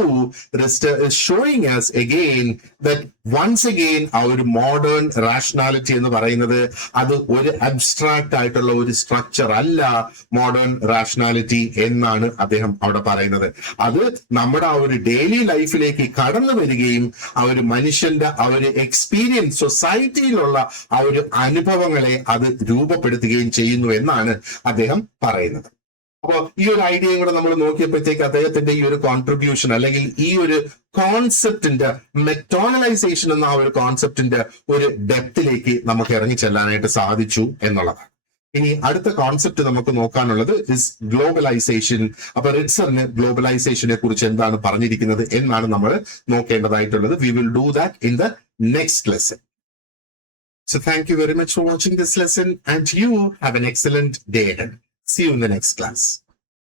Ritzer is showing us again that once again ആ ഒരു മോഡേൺ റാഷണാലിറ്റി എന്ന് പറയുന്നത് അത് ഒരു അബ്സ്ട്രാക്ട് ആയിട്ടുള്ള ഒരു സ്ട്രക്ചർ അല്ല. മോഡേൺ റാഷണാലിറ്റി എന്നാണ് അദ്ദേഹം അവിടെ പറയുന്നത്. അത് നമ്മുടെ ആ ഒരു ഡെയിലി ലൈഫിലേക്ക് കടന്നു വരികയും ആ ഒരു മനുഷ്യന്റെ ആ ഒരു എക്സ്പീരിയൻസ്, സൊസൈറ്റിയിലുള്ള ആ ഒരു അനുഭവങ്ങളെ അത് രൂപപ്പെടുത്തുകയും ചെയ്യുന്നു എന്നാണ് അദ്ദേഹം പറയുന്നത്. അപ്പോൾ ഈ ഒരു ഐഡിയയും കൂടെ നമ്മൾ നോക്കിയപ്പോഴത്തേക്ക് അദ്ദേഹത്തിന്റെ ഈ ഒരു കോൺട്രിബ്യൂഷൻ, അല്ലെങ്കിൽ ഈ ഒരു കോൺസെപ്റ്റിന്റെ മെറ്റോണലൈസേഷൻ എന്ന ആ ഒരു കോൺസെപ്റ്റിന്റെ ഒരു ഡെപ്തിലേക്ക് നമുക്ക് ഇറങ്ങി ചെല്ലാനായിട്ട് സാധിച്ചു എന്നുള്ളതാണ്. ഇനി അടുത്ത കോൺസെപ്റ്റ് നമുക്ക് നോക്കാനുള്ളത് ഇസ് ഗ്ലോബലൈസേഷൻ. അപ്പൊ റിറ്റ്സറിന് ഗ്ലോബലൈസേഷനെ കുറിച്ച് എന്താണ് പറഞ്ഞിരിക്കുന്നത് എന്നാണ് നമ്മൾ നോക്കേണ്ടതായിട്ടുള്ളത്. We will do that in the next lesson. So thank you very much for watching this lesson, and you have an excellent day ahead. See you in the next class.